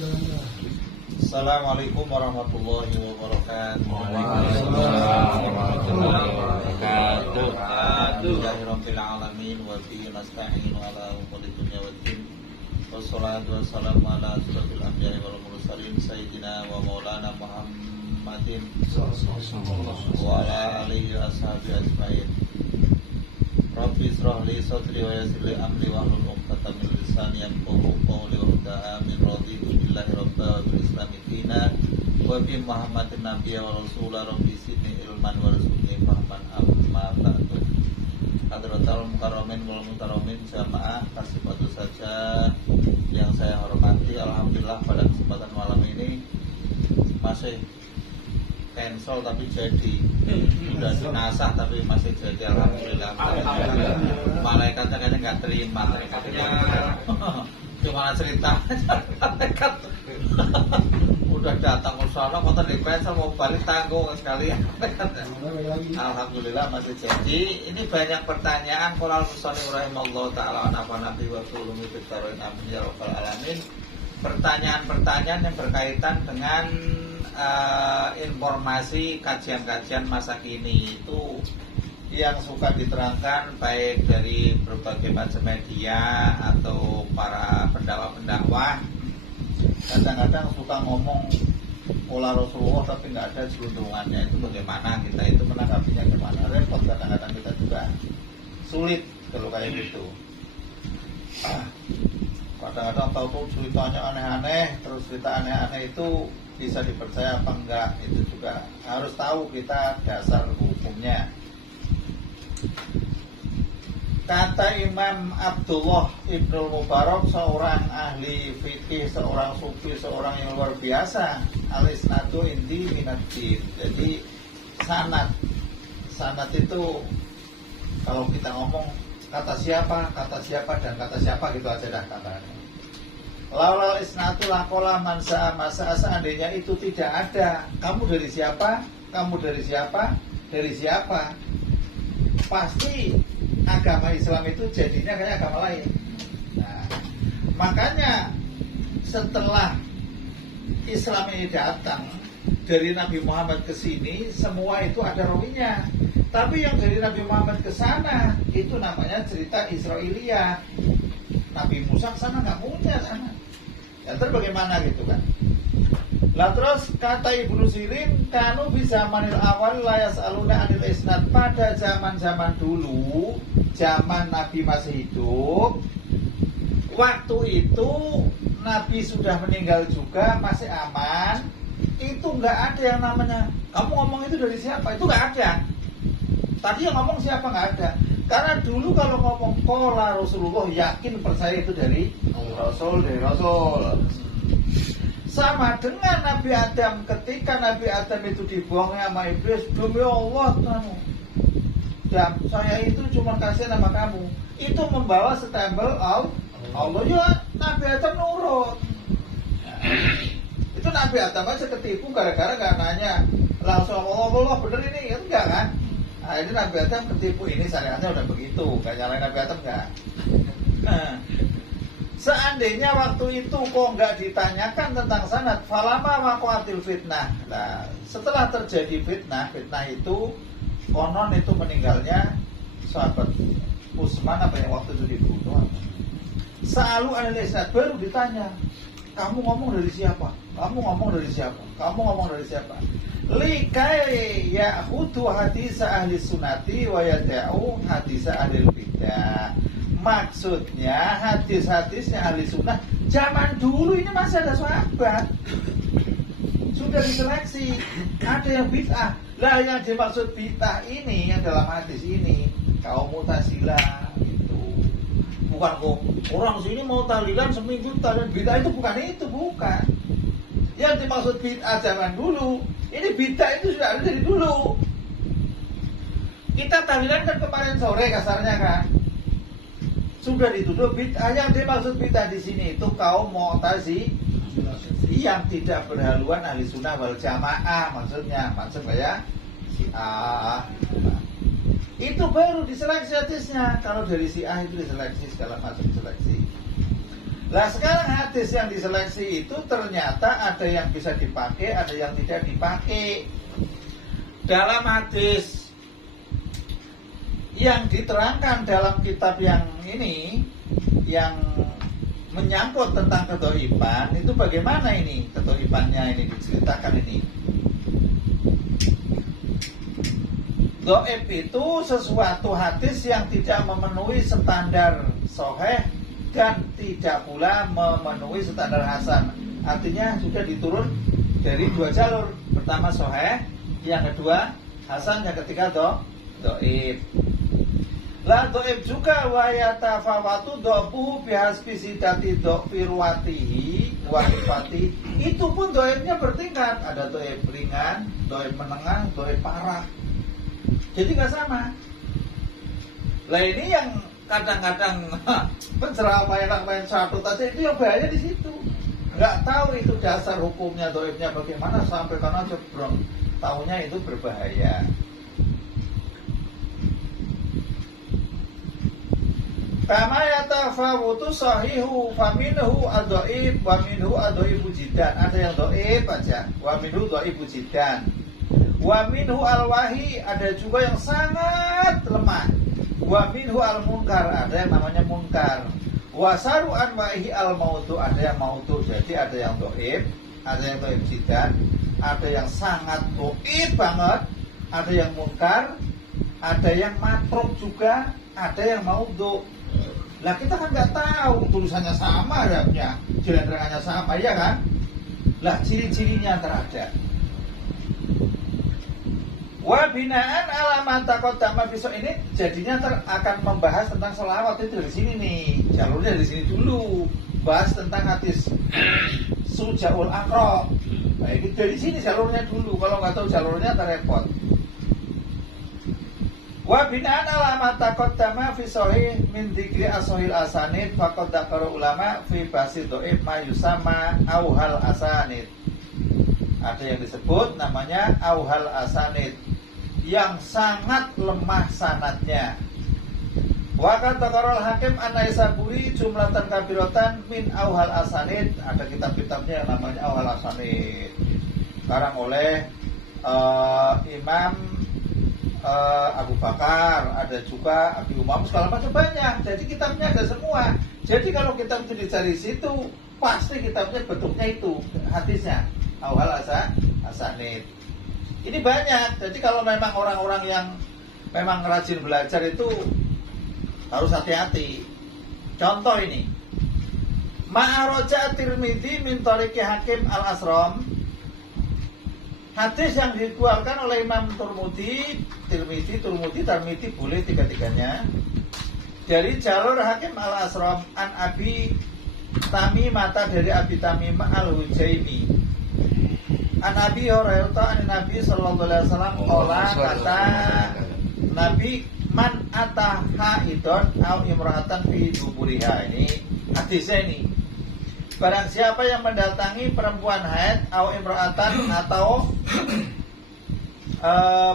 Assalamualaikum warahmatullahi wabarakatuh. Waalaikumsalam warahmatullahi wabarakatuh. Alhamdulillahirabbil alamin wa bihi nasta'in ala umuri dunya waddin. Wassalatu wassalamu ala asyrofil anbiya'i wal mursalin sayyidina wa maulana Muhammadin wa ala alihi wa ashabihi ajmain. Rabbi israh li sadri wa yassir li amri wahlul 'uqdatam min lisani yafqahu qawli wa hudaya min raditu billahi rabba wa bil islami dina wa bi Muhammadin nabiyya wa rasula rabbi sidni ilman wa rizqni fahman amma ba'du. Hadratul mukarramin wal mutaramin jamaah kasih saja yang saya hormati, alhamdulillah pada kesempatan malam ini masih cancel tapi jadi, sudah dinasah tapi masih jadi, alhamdulillah. Malaikatnya kayaknya nggak terima, cuma cerita malaikat udah datang ke sana kota di cancel mau balik tanggung sekalian. Alhamdulillah masih jadi. Ini banyak pertanyaan. Qolal musannif rahimallahu taala wa nabi wa ulumi fitarin amin ya rabbal alamin. Pertanyaan-pertanyaan yang berkaitan dengan informasi kajian-kajian masa kini itu yang suka diterangkan baik dari berbagai macam media atau para pendakwah-pendakwah. Kadang-kadang suka ngomong pola Rasulullah tapi nggak ada jeluntungannya. Itu bagaimana kita itu menanggapinya, gimana? Repot kadang-kadang kita juga sulit kalau kayak gitu. Kadang-kadang tahu ceritanya aneh-aneh, terus cerita aneh-aneh itu bisa dipercaya apa enggak, itu juga harus tahu kita dasar hukumnya. Kata Imam Abdullah Ibnul Mubarak, seorang ahli fikih, seorang sufi, seorang yang luar biasa, al-isnadu indi minaddin. Jadi sanad itu kalau kita ngomong kata siapa dan kata siapa gitu aja dah katanya. Laulal isnatu lakola mansa masa, seandainya itu tidak ada, kamu dari siapa, dari siapa, pasti agama Islam itu jadinya kayak agama lain. Nah, makanya setelah Islam ini datang dari Nabi Muhammad ke sini, semua itu ada rawinya. Tapi yang dari Nabi Muhammad ke sana itu namanya cerita Israiliyah. Nabi Musa ke sana nggak punya sana. Ya terus bagaimana gitu kan? Lah terus kata Ibnu Sirin, kanu fi zamanil awal la yasaluna anil isnad. Pada zaman-zaman dulu, zaman Nabi masih hidup, waktu itu Nabi sudah meninggal juga, masih aman. Itu nggak ada yang namanya kamu ngomong itu dari siapa, itu nggak ada. Tadi yang ngomong siapa nggak ada. Karena dulu kalau ngomong qala Rasulullah, yakin percaya itu dari Rasul. Sama dengan Nabi Adam, ketika Nabi Adam itu dibuang sama iblis, demi Allah kamu, dan saya itu cuma kasih nama kamu, itu membawa stempel Allah, ya Nabi Adam nurut. Itu Nabi Adam aja ketipu gara-gara gak nanya langsung Allah bener ini, enggak kan? Nah ini Nabi Adam ketipu, ini syariatnya udah begitu, gak nyalain Nabi Adam enggak. Nah, seandainya waktu itu kok nggak ditanyakan tentang sanad, falama waqatil fitnah. Nah, setelah terjadi fitnah itu konon itu meninggalnya sahabat Utsman apa yang waktu itu dibunuh. Sa'alu anil isnad, baru ditanya, kamu ngomong dari siapa? Likai ya'khudu hadis ahli sunnati wa yada'u hadis ahli bidah. Maksudnya hadis-hadisnya ahli sunnah zaman dulu ini masih ada sahabat, sudah diseleksi, ada yang bid'ah. Lah yang dimaksud bid'ah ini yang dalam hadis ini kaum Mu'tazilah itu. Bukan kok orang sini mau tahlilan seminggu tahlilan bid'ah, itu bukan. Yang dimaksud bid'ah zaman dulu, ini bid'ah itu sudah ada dari dulu. Kita tahlilan kan kemarin sore kasarnya kan, sudah dituduh bid'ah. Yang dimaksud bid'ah di sini itu kaum Mu'tazilah yang tidak berhaluan ahli sunnah wal jamaah, maksudnya macam kayak Syiah. Itu baru diseleksi hadisnya. Kalau dari Syiah itu diseleksi segala macam seleksi. Lah sekarang hadis yang diseleksi itu ternyata ada yang bisa dipakai, ada yang tidak dipakai. Dalam hadis yang diterangkan dalam kitab yang ini, yang menyangkut tentang kedoiban, itu bagaimana ini kedoibannya ini diceritakan ini. Doib itu sesuatu hadis yang tidak memenuhi standar sahih dan tidak pula memenuhi standar hasan. Artinya sudah diturun dari dua jalur. Pertama sahih, yang kedua hasan, yang ketiga doib. La doib juga wa yatafawatu dobu bihasbi sidati firwatihi wa ifati. Itu pun doibnya bertingkat. Ada doib ringan, doib menengah, doib parah. Jadi nggak sama. Lah ini yang kadang-kadang penceramah yang main satu aja itu yang bahaya di situ. Nggak tahu itu dasar hukumnya doibnya bagaimana sampai karena jebrong. Tahunya itu berbahaya. Kama yatafawutu sahihu faminhu ad-dhaif wa minhu ad-dhaifu jiddan. Ada yang dhaif aja, wa minhu dhaifu jiddan. Wa minhu al-wahi, ada juga yang sangat lemah. Wa minhu al-munkar, ada yang namanya munkar. Wa saru an wahi al-mautu, ada yang mautu. Jadi ada yang dhaif, ada yang dhaif jiddan, ada yang sangat dhaif banget, ada yang munkar, ada yang matruk juga, ada yang maudhu. Lah kita kan nggak tahu tulisannya sama harapnya, jalan terangnya sama, ya kan? Lah ciri-cirinya terada. Wa binaan alaman taqaddama besok ini jadinya akan membahas tentang sholawat itu dari sini nih, jalurnya dari sini dulu. Bahas tentang hadis Sujaul Aqra. Nah, ini dari sini jalurnya dulu. Kalau nggak tahu jalurnya terrepot. Wa binaan alaman taqaddama fi sahih min dzikri as-sahih asanid faqad dzakara ulama fi basid dhaif ma yusama auhal asanid. Ada yang disebut namanya auhal asanid, yang sangat lemah sanadnya. Wa qad dzakara al-hakim an-naisaburi jumlatan kabiratan min auhal asanid. Ada kitab-kitabnya yang namanya auhal asanid. Sekarang oleh Imam Abu Bakar, ada juga Abi Umam, segala macam banyak. Jadi kitabnya ada semua. Jadi kalau kitab itu dicari situ, pasti kitabnya bentuknya itu hadisnya awal asanid. Ini banyak. Jadi kalau memang orang-orang yang memang rajin belajar itu harus hati-hati. Contoh ini, Ma'aroja Tirmidzi min tariqi Hakim al-Asram. Hadis yang dikeluarkan oleh Imam Tirmidzi boleh tiga-tiganya. Dari jalur Hakim al-Asram an Abi Tamimah, dari Abi Tamimah al-Hujaimi. An Abi Hurairah an Nabi sallallahu alaihi wasallam qala, kata Nabi, man ataha idon au imra'atan fi duburiha. Ini hadisnya ini. Barang siapa yang mendatangi perempuan haid au imra'atan, atau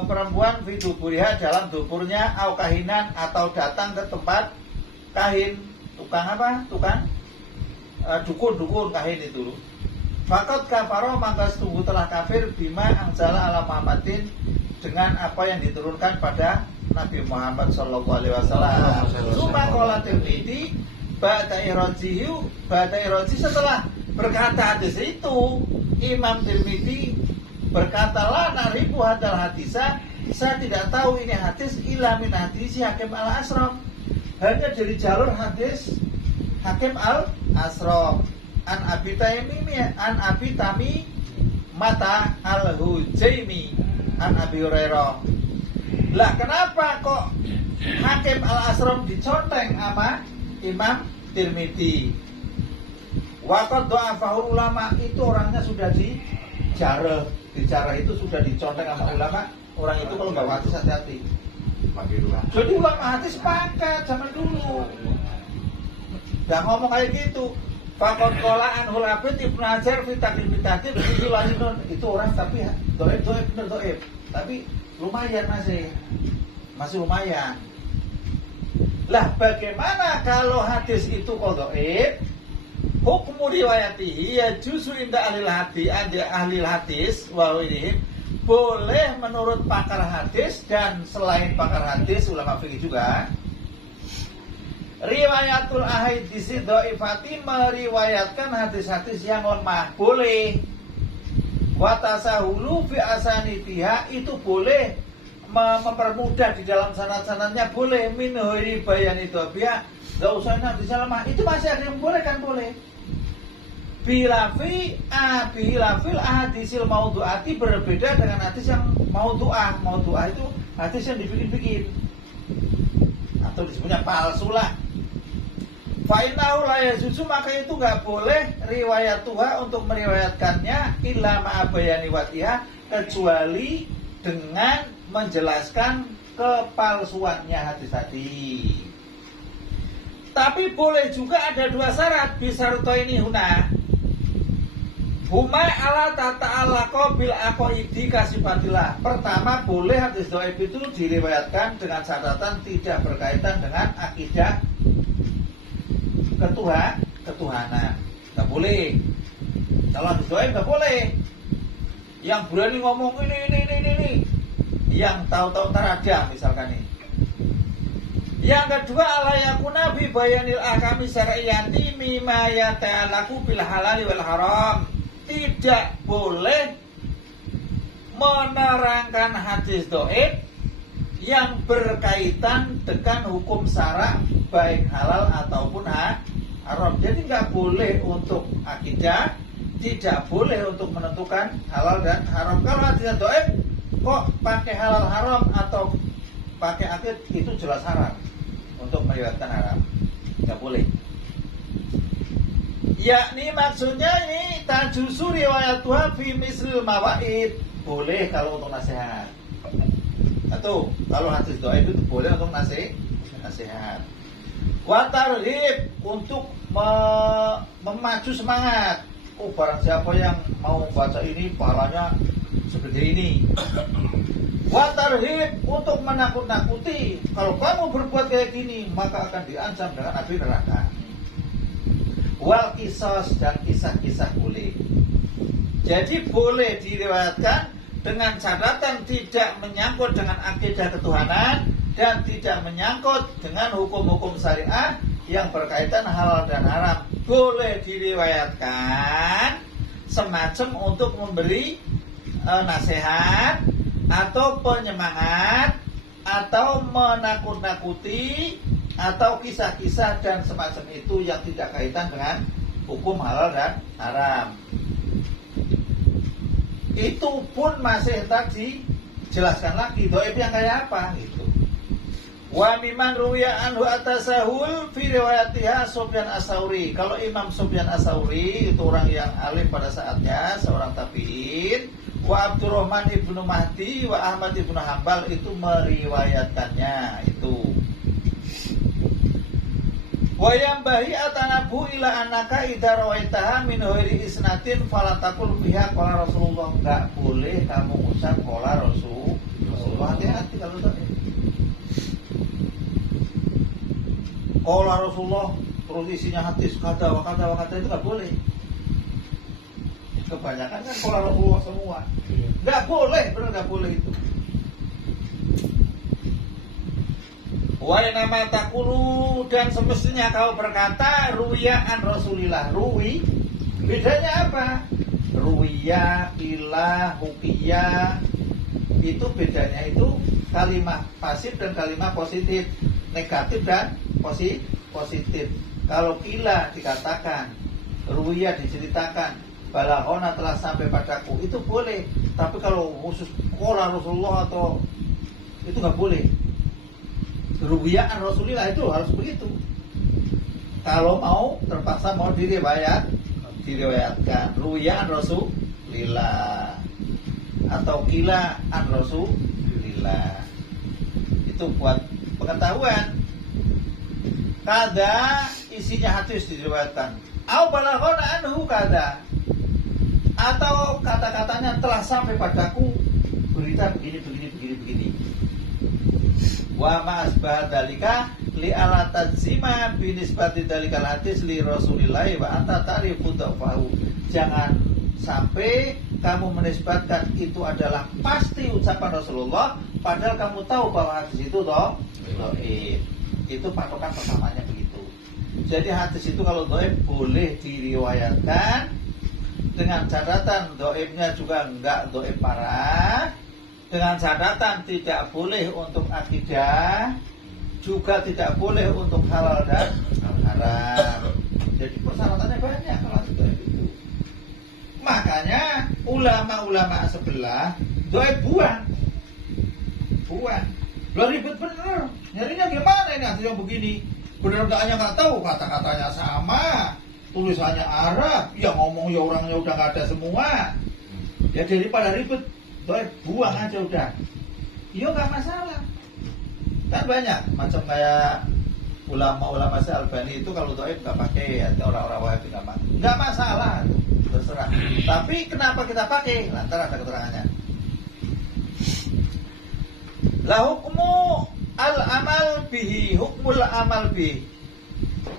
perempuan fi duburiha, dalam duburnya, au kahinan, atau datang ke tempat kahin, tukang apa? Tukang dukun kahin itu. Fakot kafaro, maka sungguh telah kafir bima anzala ala Muhammadin, dengan apa yang diturunkan pada Nabi Muhammad sallallahu alaihi wasallam. Suma qala Tirmidzi ba'da iroji, setelah berkata hadis itu, Imam Tirmidzi berkata, la naribu hadal hadisa, saya tidak tahu ini hadis ila min hadisi Hakim al-Asram, hanya dari jalur hadis Hakim al-Asram. An Abi Tami Mata al-Hujaimi an Abi Hurairah. Lah kenapa kok Hakim al-Asram diconteng sama Imam Tirmidzi? Waqad dha'afahu ulama, itu orangnya sudah dijarah itu sudah diconteng sama ulama. Orang itu kalau nggak hadis hati-hati. Jadi ulama hadis sepakat zaman dulu. Nggak ngomong kayak gitu. Fakot kola anhul abid Ibnu Hajar fi taqrib tahdid itu orang tapi doib bener doib, tapi lumayan masih lumayan. Lah bagaimana kalau hadis itu kok doib, hukmu riwayatihi ya justru indah ahli hadis walau ini boleh menurut pakar hadis dan selain pakar hadis ulama fikih juga. Riwayatul ahaditsi dhaifati meriwayatkan hadis-hadis yang lemah boleh. Wa tasahulu fi asanitiha itu boleh mempermudah di dalam sanad-sanadnya boleh min ghairi bayani dhabiha. Enggak usah hadisnya lemah. Itu masih ada yang boleh kan boleh. Bilafil ahadisil maudhu'ati berbeda dengan hadis yang maudhu'ah. Maudhu'ah itu hadis yang dibikin-bikin atau disebutnya palsu lah. Fa'innahu la yajuzu maka itu enggak boleh riwayat Tuha untuk meriwayatkannya illa ma'abayani watiha kecuali dengan menjelaskan kepalsuannya hadis tadi. Tapi boleh juga ada dua syarat bisaruto ini huna. Huma ala tata'allaqo bil aqaidi kasifatillah. Pertama boleh hadis dhaif itu diriwayatkan dengan catatan tidak berkaitan dengan akidah ketuhanan. Enggak boleh. Kalau hadis dhaif enggak boleh. Yang berani ngomong ini. Yang tahu-tahu ntar ada misalkan ini. Yang kedua alayakuna bi bayanil ahkami syar'iyyati mimma yata'allaqu bil halal wal haram. Tidak boleh menerangkan hadis dhaif yang berkaitan dengan hukum syara baik halal ataupun haram. Jadi nggak boleh untuk akidah, tidak boleh untuk menentukan halal dan haram. Kalau hadis dhaif kok pakai halal haram atau pakai akid itu jelas haram untuk meriwayatkan haram. Nggak boleh. Yakni maksudnya ini tajusu riwayat Tuhan fi mislil mawaid. Boleh kalau untuk nasihat. Atau kalau hadis dhaif itu boleh untuk nasihat. Wa tarhib untuk memacu semangat. Oh barang siapa yang mau baca ini pahalanya seperti ini. Wa tarhib untuk menakut-nakuti. Kalau kamu berbuat kayak gini maka akan diancam dengan api neraka. Wal kisos dan kisah-kisah boleh. Jadi boleh diriwayatkan dengan catatan tidak menyangkut dengan akidah ketuhanan dan tidak menyangkut dengan hukum-hukum syariah yang berkaitan halal dan haram. Boleh diriwayatkan semacam untuk memberi nasihat atau penyemangat atau menakut-nakuti atau kisah-kisah dan semacam itu yang tidak kaitan dengan hukum halal dan haram. Itu pun masih tadi jelaskan lagi dhaif yang kayak apa gitu. Wa miman ruwiya anhu atasahul fi riwayatiha Sufyan As-Tsauri. Kalau Imam Sufyan As-Tsauri itu orang yang alim pada saatnya, seorang tabi'in. Wa Abdurrahman ibnu Mahdi wa Ahmad ibnu Hambal itu meriwayatkannya itu. Wa yambahi atanabu ila annaka idza rawaitaha min ghairi isnatin fala taqul fiha qala Rasulullah. Enggak boleh kamu ucap qala Rasulullah. Hati-hati kalau tadi. Qala Rasulullah terus isinya hadis kata itu enggak boleh. Kebanyakan kan qala Rasulullah semua. Enggak boleh, benar enggak boleh itu. Wa nama takulu dan semestinya kau berkata ruwiya an Rasulillah. Ruwi bedanya apa? Ruwiya, ilah, hukiyah itu bedanya itu kalimat pasif dan kalimat positif, negatif dan positif. Kalau kila dikatakan, ruwiya diceritakan, balaghona telah sampai padaku itu boleh. Tapi kalau khusus qala Rasulullah atau itu nggak boleh. Ruwiyaan Rasulillah itu harus begitu. Kalau mau terpaksa mau diriwayatkan ruwiyaan Rasulillah atau kila an Rasulillah. Itu buat pengetahuan. Kada isinya hadis diriwayatkan. Au balaghana anhu kada. Atau kata-katanya telah sampai padaku berita begini. Wa ma'asbah dalika li ala tadzima binisbati dalikal hadis li Rasulillah wa anta ta'rifu dhafahu. Jangan sampai kamu menisbatkan itu adalah pasti ucapan Rasulullah padahal kamu tahu bahwa hadis itu dhaif. Itu patokan pertamanya begitu. Jadi hadis itu kalau dhaif boleh diriwayatkan dengan catatan dhaifnya juga enggak dhaif parah, dengan catatan tidak boleh untuk akidah, juga tidak boleh untuk halal dan haram. Jadi persyaratannya banyak kalau dhaif itu. Makanya ulama-ulama sebelah dhaif buang. Lah ribet bener. Nyarinya gimana ini hadis yang begini? Bener nggak tahu, kata-katanya sama, tulisannya Arab, ya ngomong ya orangnya udah nggak ada semua. Ya daripada ribet, buang aja udah. Iya nggak masalah. Kan banyak macam kayak ulama-ulama Al-Albani itu kalau dhaif nggak pakai, atau orang-orang Wahabi nggak masalah, terserah. Tapi kenapa kita pakai? Lantaran ada keterangannya. La hukmu al-amal bihi, hukmul amal bihi.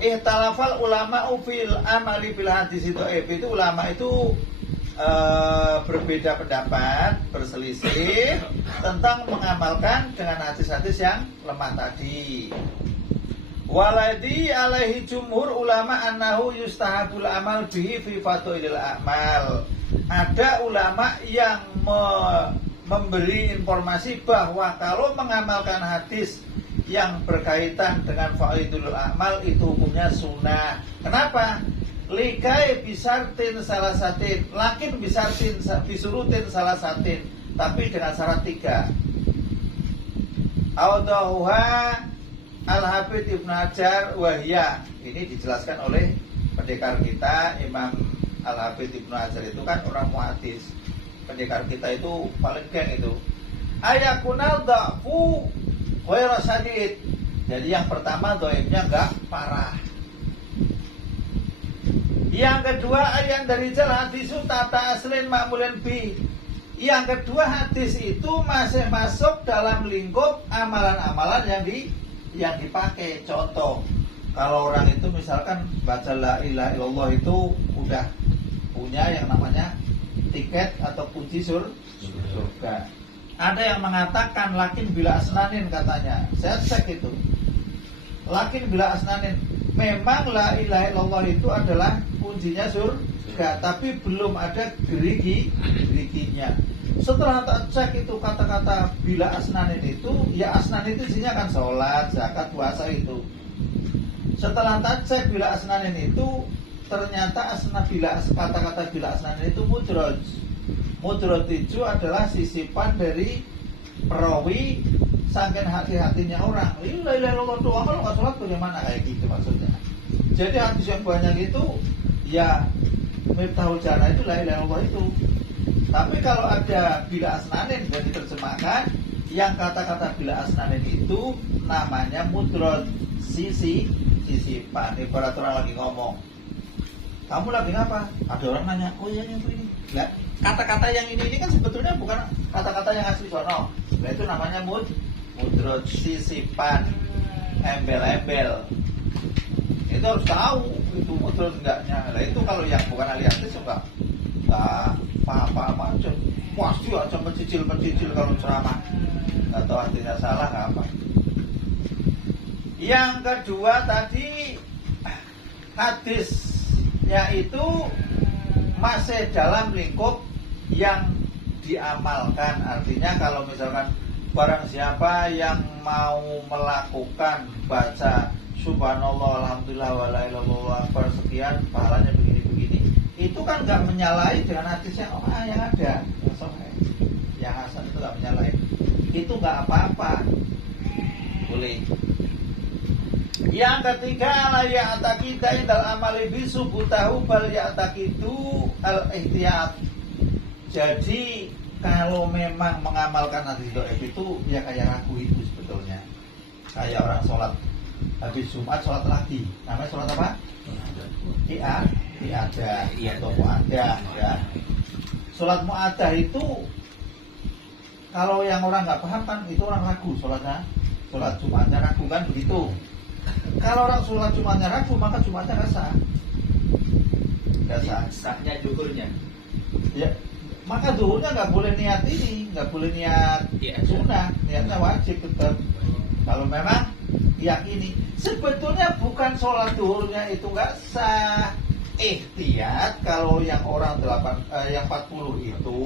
Ihtalafal ulama fil amali bil hadis itu ulama itu berbeda pendapat, berselisih tentang mengamalkan dengan hadis-hadis yang lemah tadi. Waladi alaihi jumhur ulama annahu yustahabul amal bihi fi fadhilil a'mal. Ada ulama yang memberi informasi bahwa kalau mengamalkan hadis yang berkaitan dengan fa'idul amal itu hukumnya sunnah. Kenapa? Likai bisartin salah satin, lakin bisartin bisurutin salah satin, tapi dengan syarat 3. Audahuha Al-Hafidz Ibnu Hajar wahya. Ini dijelaskan oleh pendekar kita Imam Al-Hafidz Ibnu Hajar itu kan orang muhadis. Pendekar kita itu paling geng itu. Ayakunal dha'fu ghairu syadid. Jadi yang pertama dhaifnya enggak parah. Yang kedua ayat dari hadis tata aslin ma'mulan bi. Yang kedua hadis itu masih masuk dalam lingkup amalan-amalan yang dipakai. Contoh, kalau orang itu misalkan baca la ilaha illallah itu udah punya yang namanya tiket atau kunci surga. Ada yang mengatakan lakin bila asnanin katanya. Saya cek itu. Lakin bila asnanin. Memang la ilaha illallah itu adalah kuncinya surga, tapi belum ada geriginya. Setelah tak cek itu kata-kata bila asnanin itu, ya asnan itu isinya kan sholat, zakat, puasa itu. Setelah tak cek bila asnanin itu, ternyata kata-kata bila asnanin itu mudraj. Mudraj itu adalah sisipan dari perawi saking hati-hatinya orang. La ilaha illallah doang kalau nggak sholat bagaimana, kayak gitu maksudnya. Jadi hadis yang banyak itu ya Miftahul Jannah itu la ilaha illallah itu. Tapi kalau ada bila asnanin dan diterjemahkan, yang kata-kata bila asnanin itu namanya mudraj, sisipan. Ibarat orang lagi ngomong, kamu lagi ngapa? Ada orang nanya, oh iya ini. Lah, kata-kata yang ini kan sebetulnya bukan kata-kata yang asli sono. Nah, itu namanya mudraj, sisipan, embel-embel. Itu harus tahu itu mudraj enggaknya. Nah, itu kalau yang bukan ahli hadis enggak apa-apa aja. Pasti aja mencicil kalau ceramah. Enggak tahu artinya salah apa. Yang kedua tadi hadisnya itu masih dalam lingkup yang diamalkan. Artinya kalau misalkan barang siapa yang mau melakukan baca subhanallah alhamdulillah wa la ilaha illallah persekian pahalanya begini-begini, itu kan nggak menyalahi dengan hadis yang yang ada yang hasan itu nggak menyalahi, itu nggak apa-apa, boleh. Yang ketiga la ya'taqida indal amali bi subutahu bal ya'taqidu al-ihtiyat. Jadi kalau memang mengamalkan hadis dhaif itu ya kayak ragu itu sebetulnya. Kayak orang sholat habis Jumat sholat lagi. Namanya sholat apa? I'adah atau mu'adah ya. Sholat mu'adah itu kalau yang orang nggak paham kan itu orang ragu sholatnya. Sholat Jumatnya ragu kan begitu. Kalau orang sholat Jumatnya ragu, maka Jumatnya nggak sah. Nggak sah. Sahnya duhurnya. Ya, maka duhurnya nggak boleh niat ini, nggak boleh niat Iya. sunnah, niatnya wajib tetap. Kalau memang yakini, sebetulnya bukan sholat duhurnya itu nggak sah. Ihtiyat kalau yang orang 40 itu,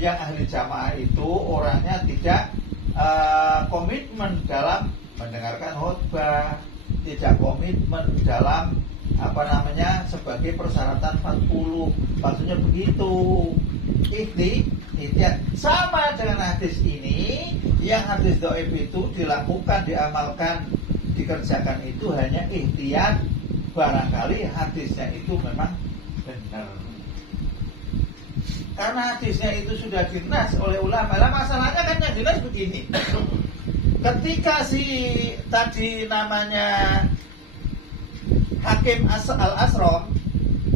yang ahli jamaah itu orangnya tidak komitmen dalam mendengarkan khutbah, tidak komitmen dalam sebagai persyaratan 40. Maksudnya begitu. Ihtiyat sama dengan hadis ini, yang hadis dhaif itu dilakukan, diamalkan, dikerjakan itu hanya ihtiyat barangkali hadisnya itu memang benar. Karena hadisnya itu sudah dinas oleh ulama. Lah masalahnya kan yang jelas begini. Ketika si tadi namanya Hakim Al-Asram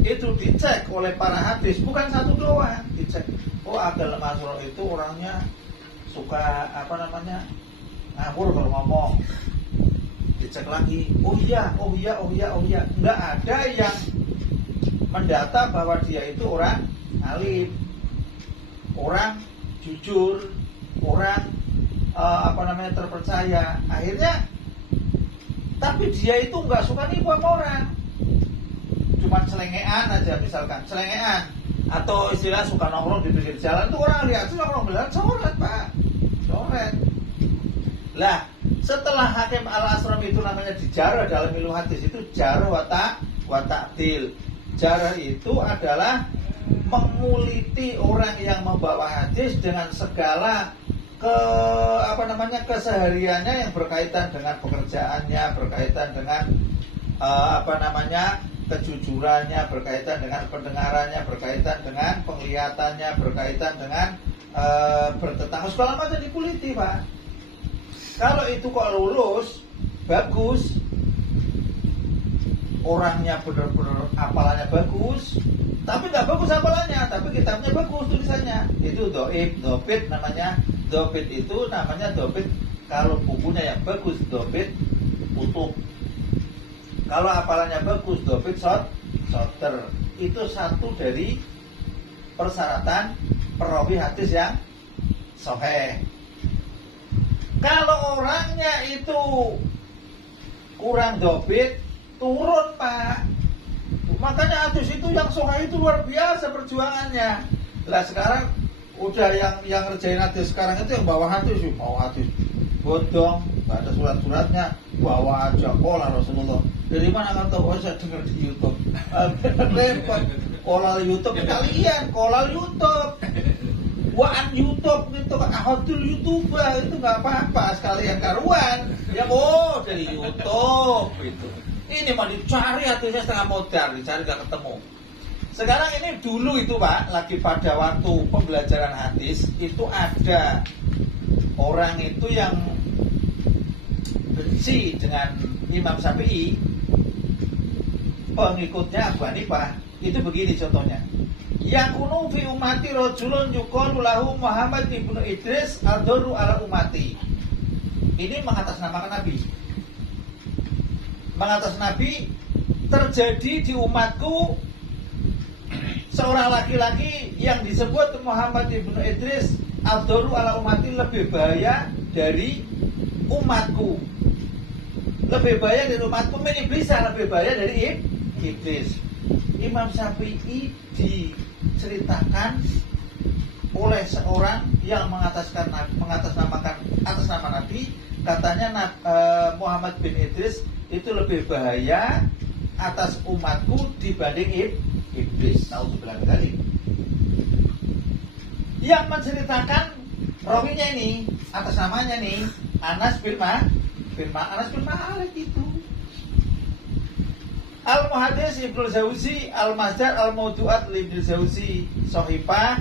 itu dicek oleh para hadis, bukan satu doang, dicek. Oh, Abdul Mas'ud itu orangnya suka ngawur kalau ngomong. Dicek lagi, oh iya, nggak ada yang mendata bahwa dia itu orang alim, orang jujur, orang terpercaya. Akhirnya, tapi dia itu nggak suka nipu sama orang, cuma selengean aja misalkan, selengean, atau istilah suka nongkrong di pinggir jalan. Itu orang lihat sih nongkrong bilang coret pak, coret. Lah, setelah Hakim Al-Asram itu namanya dijarah dalam ilmu hadis itu jarah wa ta'dil. Jarah itu adalah menguliti orang yang membawa hadis dengan segala kesehariannya yang berkaitan dengan pekerjaannya, berkaitan dengan kejujurannya, berkaitan dengan pendengarannya, berkaitan dengan penglihatannya, berkaitan dengan bertetangga, segala macam dikuliti pak. Kalau itu kok lulus, bagus, orangnya benar-benar apalannya bagus, tapi nggak bagus apalannya, tapi kitabnya bagus tulisannya, itu dobit namanya. Dobit itu namanya dobit kalau bukunya yang bagus, dobit utuh. Kalau apalannya bagus, dobit shorter. Itu satu dari persyaratan perawi hadis yang sahih. Kalau orangnya itu kurang dobit, turun pak. Makanya hadis itu yang sahih itu luar biasa perjuangannya. Lah sekarang udah yang ngerjain hadis sekarang itu yang bawa hadis bodong, nggak ada surat-suratnya, bawa aja kola Rasulullah. Dari mana kan tahu? Saya dengar di YouTube. Repot. Kola YouTube kalian, kola YouTube. Waan YouTube gitu kan, ahadul YouTuber itu nggak apa-apa sekalian karuan. Ya dari YouTube itu. Ini mau dicari hadisnya setengah modal, dicari nggak ketemu. Sekarang ini dulu itu pak, lagi pada waktu pembelajaran hadis itu ada orang itu yang benci dengan Imam Syafi'i, pengikutnya Abu Hanifah. Itu begini contohnya. Yakunu fi umati rajulun yuqalu lahu Muhammad ibnu Idris adharu ala umati. Ini mengatasnamakan Nabi. Mengatas Nabi, terjadi di umatku seorang laki-laki yang disebut Muhammad ibnu Idris adharu ala umati, lebih bahaya dari umatku. Lebih bahaya dari umatku, min iblisa, lebih bahaya dari iblis. Imam Syafi'i diceritakan oleh seorang yang mengatasnamakan atas nama Nabi, katanya Muhammad bin Idris itu lebih bahaya atas umatku dibanding iblis. Nauzubillah kali. Yang menceritakan rawinya ini, atas namanya nih Anas bin Malik itu. Al-Muhaddis Ibnu Jauzi, Al-Masdar Al-Mawdu'at Ibnu Jauzi, Sohifah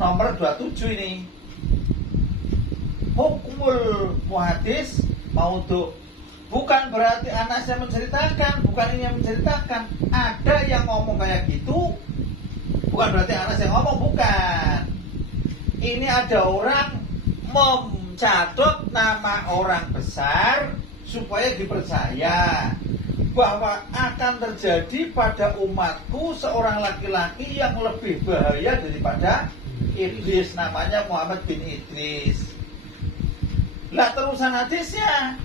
nomor 27 ini. Hukmul muhaddis maudhu. Bukan berarti Anas yang menceritakan, bukan ini yang menceritakan. Ada yang ngomong kayak gitu, bukan berarti Anas yang ngomong, bukan. Ini ada orang mencatat nama orang besar supaya dipercaya bahwa akan terjadi pada umatku seorang laki-laki yang lebih bahaya daripada iblis, namanya Muhammad bin Idris. Lah terusan hadisnya,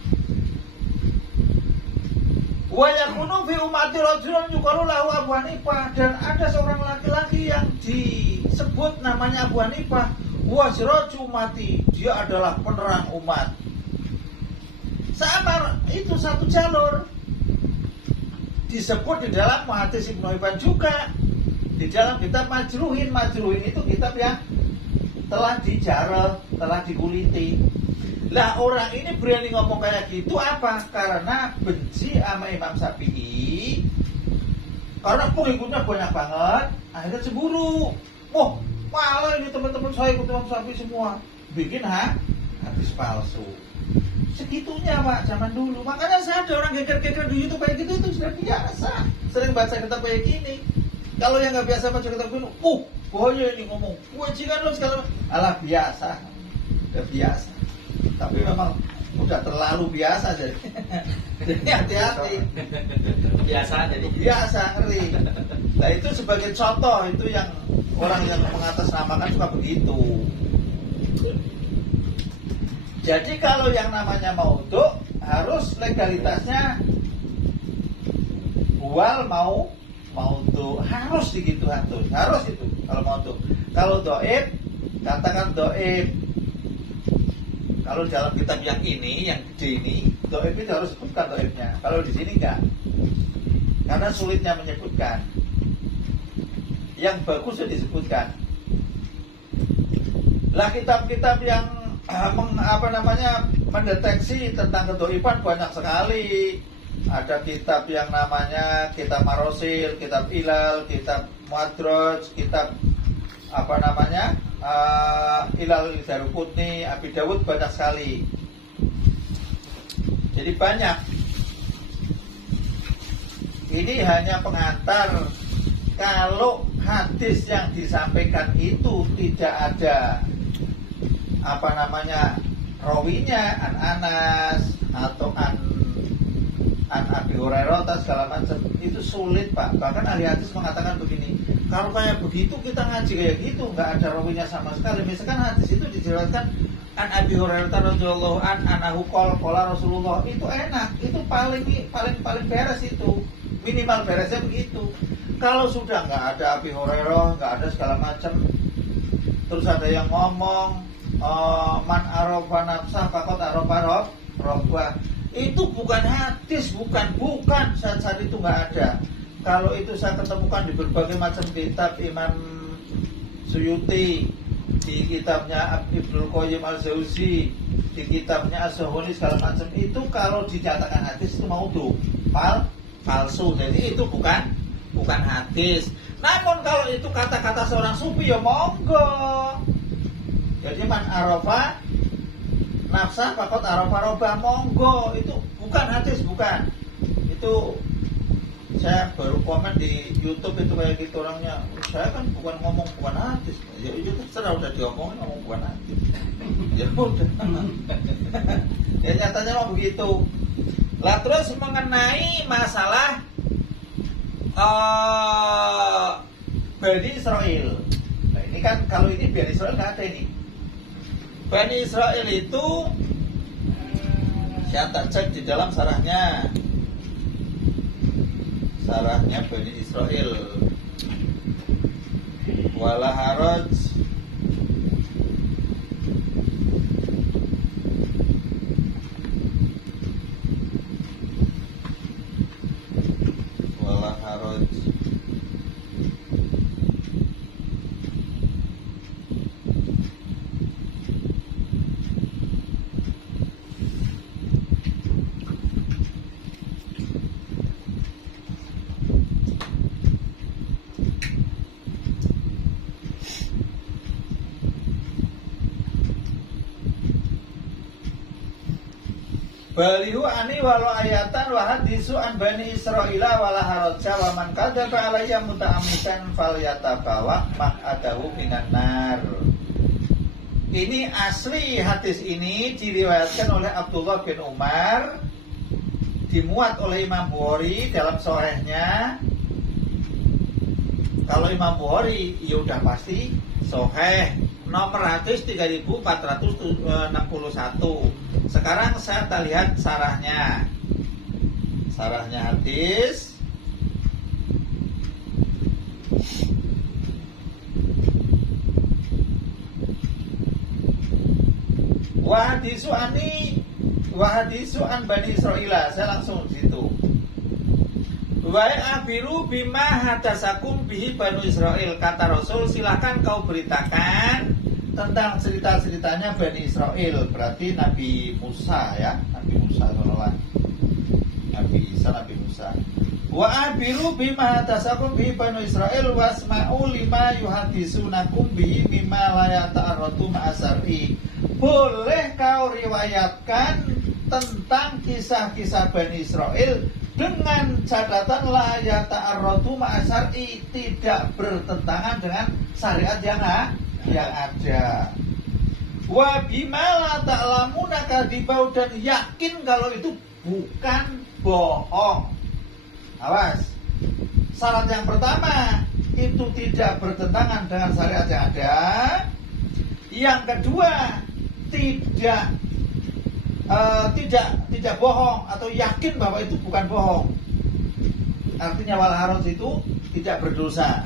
wa yakunu fi ummati rajulun yuqalu lahu Abu Hanifah, dan ada seorang laki-laki yang disebut namanya Abu Hanifah, wa siraju ummati, dia adalah penerang umat. Sama itu satu jalur. Disebut di dalam hadis Ibnu Hibban juga, di dalam kitab Majruhin. Majruhin itu kitab yang telah dijarah, telah dikuliti. Lah orang ini berani ngomong kayak gitu apa? Karena benci sama Imam Syafi'i, karena pengikutnya banyak banget, akhirnya cemburu. Oh, malah ini teman-teman saya ikut Imam Syafi'i semua, bikin hadis palsu. Segitunya Pak, zaman dulu. Makanya saya ada orang geger-geger di YouTube kayak gitu, itu sudah biasa. Sering baca kitab kayak gini. Kalau yang nggak biasa baca kitab gini, bahaya ini ngomong kewajiban lo segala macam. Alah biasa, udah biasa. Tapi memang udah terlalu biasa jadi. Jadi hati-hati. Biasa jadi. Biasa, ngeri. Nah itu sebagai contoh, itu yang orang yang mengatasnamakan suka begitu. Jadi kalau yang namanya maudhu harus legalitasnya bual maudhu, harus begitu, harus itu kalau maudhu. Kalau doib, katakan doib. Kalau dalam kitab yang ini, yang gede ini, doib itu harus sebutkan doibnya. Kalau di sini enggak, karena sulitnya menyebutkan. Yang bagus sudah disebutkan. Lah kitab-kitab yang mendeteksi tentang kedoiban banyak sekali. Ada kitab yang namanya kitab Marosil, kitab Ilal, kitab Muadraj, kitab Ilal Daruqutni, Abi Dawud, banyak sekali. Jadi banyak. Ini hanya pengantar. Kalau hadis yang disampaikan itu tidak ada rawinya, an Anas atau an Abi Hurairah atau segala macam, itu sulit Pak. Bahkan ahli hadis mengatakan begini, kalau kayak begitu kita ngaji kayak gitu nggak ada rawinya sama sekali. Misalkan hadis itu dijelaskan an Abi Hurairah radhiyallahu anhu qala Rasulullah, itu enak, itu paling beres, itu minimal beresnya begitu. Kalau sudah nggak ada Abi Hurairah, nggak ada segala macam, terus ada yang ngomong man arofa nafsah faqad arofa robbah, itu bukan hadis, bukan saat itu nggak ada. Kalau itu saya ketemukan di berbagai macam kitab, Imam Suyuti, di kitabnya Ibnu Qayyim al-Jauzi, di kitabnya Az-Zuhuli, segala macam, itu kalau dinyatakan hadis itu maudhu, palsu. Jadi itu bukan hadis. Namun kalau itu kata-kata seorang sufi, ya monggo. Jadi man arofa nafsah faqad arofa robbah, monggo. Itu bukan hadis, bukan. Itu saya baru komen di YouTube itu kayak gitu orangnya. Saya kan bukan hadis. Ya itu terserah, udah diomongin ngomong bukan hadis. Ya udah. Ya nyatanya mau begitu. Lah terus mengenai masalah Bani Israel. Nah ini kan kalau ini Bani Israel nggak ada ini. Bani Israel itu saya tak cek di dalam sarahnya Bani Israel. Wala haraj Balihu ani walau ayatan wa hadisu an Bani Israila wala harajja wa man kadzaba alayya muta'ammidan falyatabawa maq'adahu minan nar. Ini asli hadis ini diriwayatkan oleh Abdullah bin Umar dimuat oleh Imam Bukhari dalam Sahihnya. Kalau Imam Bukhari ya udah pasti Sahih. Nomor hadis 3461. Sekarang saya lihat sarahnya. Sarahnya hadis. Wahadisu an Bani Israil. Saya langsung di situ. Wa abiru bima hadasakum bihi Banu Israil. Kata Rasul, silakan kau beritakan tentang cerita-ceritanya Bani Israil. Berarti Nabi Musa ya, Nabi Musa sallallahu Nabi Isa, Nabi Musa. Wa abiru bima hadasakum bihi Banu Israil wasma'u lima yuhadisunakum bihi mimma la yata'arratu ma'asari. Boleh kau riwayatkan tentang kisah-kisah Bani Israil dengan catatan la yata'arratu ma'asari, tidak bertentangan dengan syariat yang ada. Wa bima la ta'lamuna kadibau, dan yakin kalau itu bukan bohong. Awas. Syarat yang pertama itu tidak bertentangan dengan syariat yang ada. Yang kedua, tidak bohong atau yakin bahwa itu bukan bohong. Artinya wal haraj itu tidak berdosa.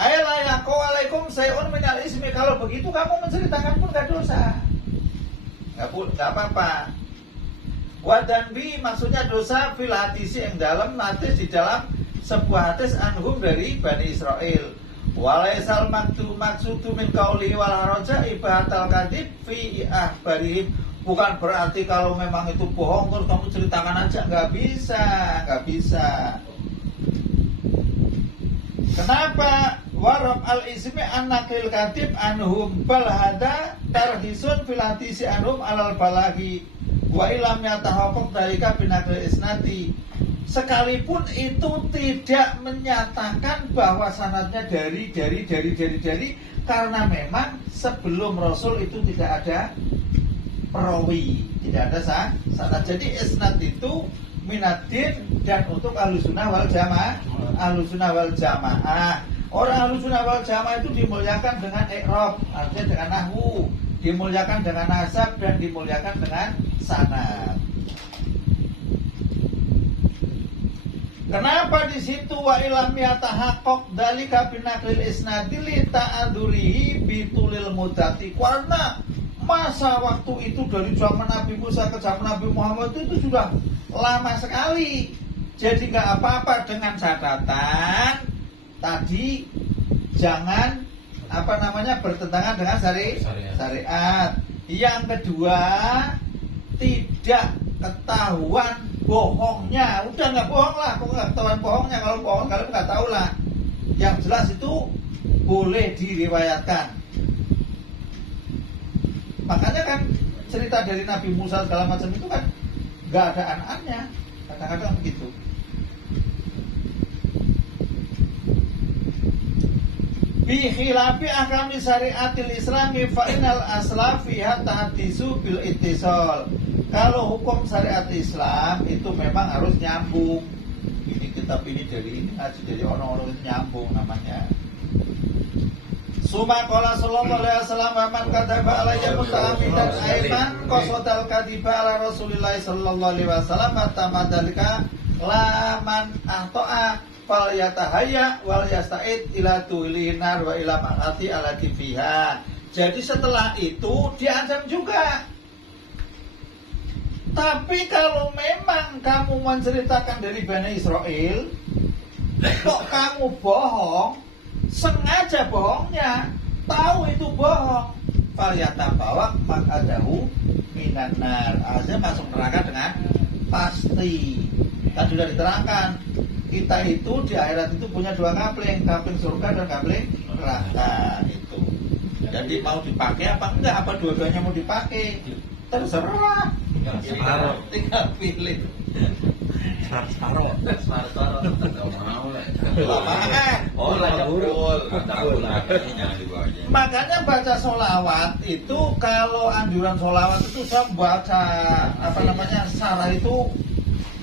Ayalayakum sayun minal ismi. Kalau begitu kamu menceritakan pun gak dosa. Gak apa-apa. Wadanbi maksudnya dosa fil hadisi yang dalam, hadis di dalam sebuah hadis anhum dari Bani Israil. Walaisal maksudu min qauli wal haraja ibahatal kadib fi ahbarihim. Bukan berarti kalau memang itu bohong terus kamu ceritakan aja, nggak bisa. Kenapa? Warab al ismi anakil kadib anhum bal hada tarhisun fil hadisi anhum alal balagi wa ilam yatahaqqaq dalika binaqil isnati. Sekalipun itu tidak menyatakan bahwa sanadnya dari karena memang sebelum Rasul itu tidak ada perawi, tidak ada sanad. Jadi isnad itu minadin dan untuk Ahlussunnah wal Jamaah. Ahlussunnah wal Jamaah. Orang Ahlussunnah wal Jamaah itu dimuliakan dengan i'rab, artinya dengan nahwu, dimuliakan dengan nasab dan dimuliakan dengan sanad. Kenapa di situ wa ilam yatahaqqaq dalika binaqlil isnadi li ta'adurihi bitulil mudati? Karena masa waktu itu dari zaman Nabi Musa ke zaman Nabi Muhammad itu sudah lama sekali. Jadi nggak apa-apa dengan catatan tadi jangan bertentangan dengan syariat. Yang kedua, tidak ketahuan bohongnya. Udah nggak bohong lah, kok nggak ketahuan bohongnya. Kalau bohong kalian nggak tahu lah. Yang jelas itu boleh diriwayatkan. Makanya kan cerita dari Nabi Musa segala macam itu kan nggak ada an-annya, kadang-kadang begitu. Bi khilafi ahkami syariatil islami fa inal asla fiha tahdisu bil ittisal. Kalau hukum syariat Islam itu memang harus nyambung. Ini kitab ini dari ini, ngaji dari orang-orang itu nyambung namanya. Suma qala sallallahu alaihi wasallam man kadzaba alayya muta'ammidan aiman qasadal kadiba ala Rasulillah sallallahu alaihi wasallam tamadalika laman ahta'a fal yatahayya wal yasta'id ila tulinar wa ila ma'ati ala fiha. Jadi setelah itu diancam juga. Tapi kalau memang kamu menceritakan dari Bani Israil, kok kamu bohong, sengaja bohongnya, tahu itu bohong, falyata bawak makadahu minan nar, aja masuk neraka dengan pasti. Kan sudah diterangkan, kita itu di akhirat itu punya dua kapling surga dan kapling neraka itu. Jadi mau dipakai apa enggak, apa dua-duanya mau dipakai, terserah. Tinggal pilih. Separuh. Makanya baca sholawat itu, kalau anjuran sholawat itu saya baca sarah itu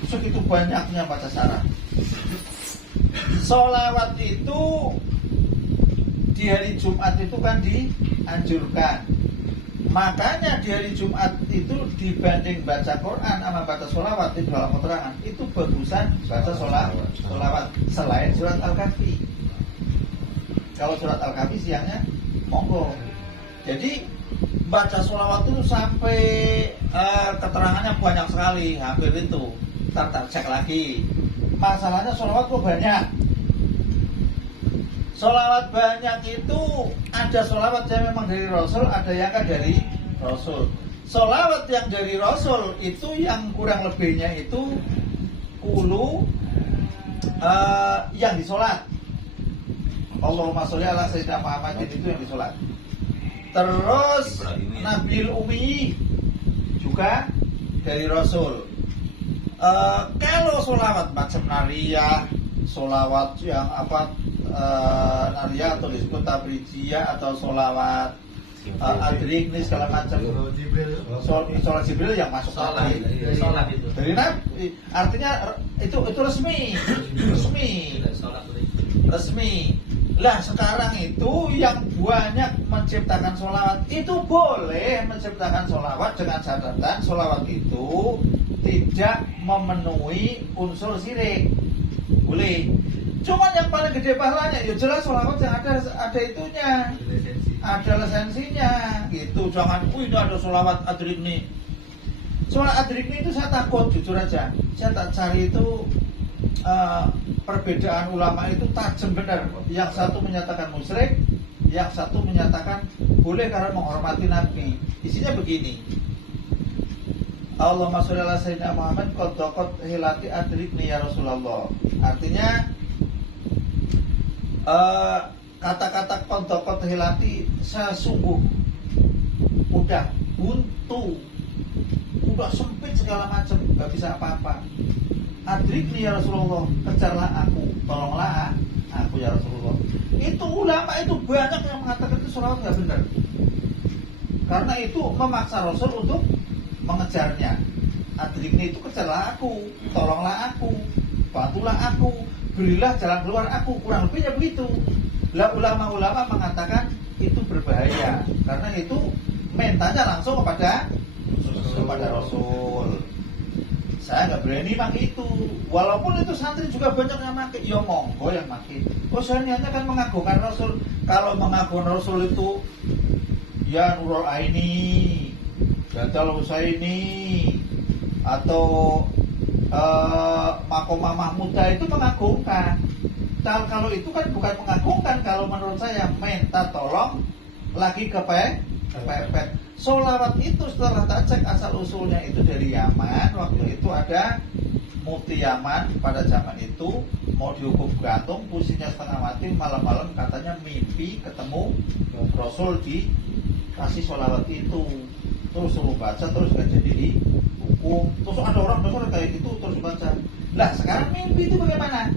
segitu banyaknya baca syarat. Sholawat itu di hari Jumat itu kan dianjurkan. Makanya di hari Jumat itu dibanding baca Quran sama baca sholawat di dalam keterangan itu bagusan baca sholawat selain surat Al-Kahfi. Kalau surat Al-Kahfi siangnya monggo. Jadi baca sholawat itu sampai keterangannya banyak sekali, hampir itu. Ntar cek lagi. Masalahnya sholawat kok banyak. Sholawat banyak itu ada sholawat yang memang dari Rasul, ada yang kan dari Rasul. Sholawat yang dari Rasul itu yang kurang lebihnya itu yang disolat. Allahumma sholli ala sayyidina Muhammad itu yang disolat. Terus Nabil Umi juga dari Rasul. Kalau sholawat macam nariyah, sholawat yang nariyah atau disebut tabrijiyah atau sholawat adrik ini segala macam. Sholat Jibril yang masuk Sholat itu. dari Nabi, artinya itu resmi. Lah sekarang itu yang banyak menciptakan sholawat itu boleh menciptakan sholawat dengan catatan sholawat itu tidak memenuhi unsur syirik, boleh. Cuman yang paling gede pahalanya ya jelas sholawat yang ada itunya, ada lisensinya gitu. Jangan ini ada sholawat adrikni. Sholawat adrikni itu saya takut, jujur aja saya tak cari itu perbedaan ulama itu tajam benar. Yang satu menyatakan musyrik, yang satu menyatakan boleh karena menghormati Nabi. Isinya begini, Allahumma sholli ala sayyidina Muhammad qad daqat hilati adrikni ya Rasulullah. Artinya kata-kata qad daqat hilati, saya sungguh udah buntu, udah sempit segala macam, gak bisa apa-apa. Adrikni ya Rasulullah, kejarlah aku, tolonglah aku ya Rasulullah. Itu ulama itu banyak yang mengatakan itu sholawat gak benar, karena itu memaksa Rasul untuk mengejarnya. Adrikni itu kejarlah aku, tolonglah aku, bantulah aku, berilah jalan keluar aku, kurang lebihnya begitu. Lah ulama-ulama mengatakan itu berbahaya karena itu mentanya langsung kepada Rasul. Saya nggak berani pakai itu, walaupun itu santri juga banyak yang pakai. Ya monggo yang pakai. Saya niatnya kan mengagungkan Rasul. Kalau mengagungkan Rasul itu ya Nurul Aini, Gadal Husaini, atau Makomah Mahmudah itu mengagungkan. Kalau itu kan bukan mengagungkan. Kalau menurut saya minta tolong lagi kepepet. Sholawat itu setelah tak cek asal usulnya itu dari Yaman. Waktu itu ada mufti Yaman pada zaman itu mau dihukum gantung, pusingnya setengah mati, malam-malam katanya mimpi ketemu Rasul dikasih sholawat itu. Terus suruh baca, terus gak jadi dihukum. Terus ada orang besar kayak gitu terus baca. Lah sekarang mimpi itu bagaimana?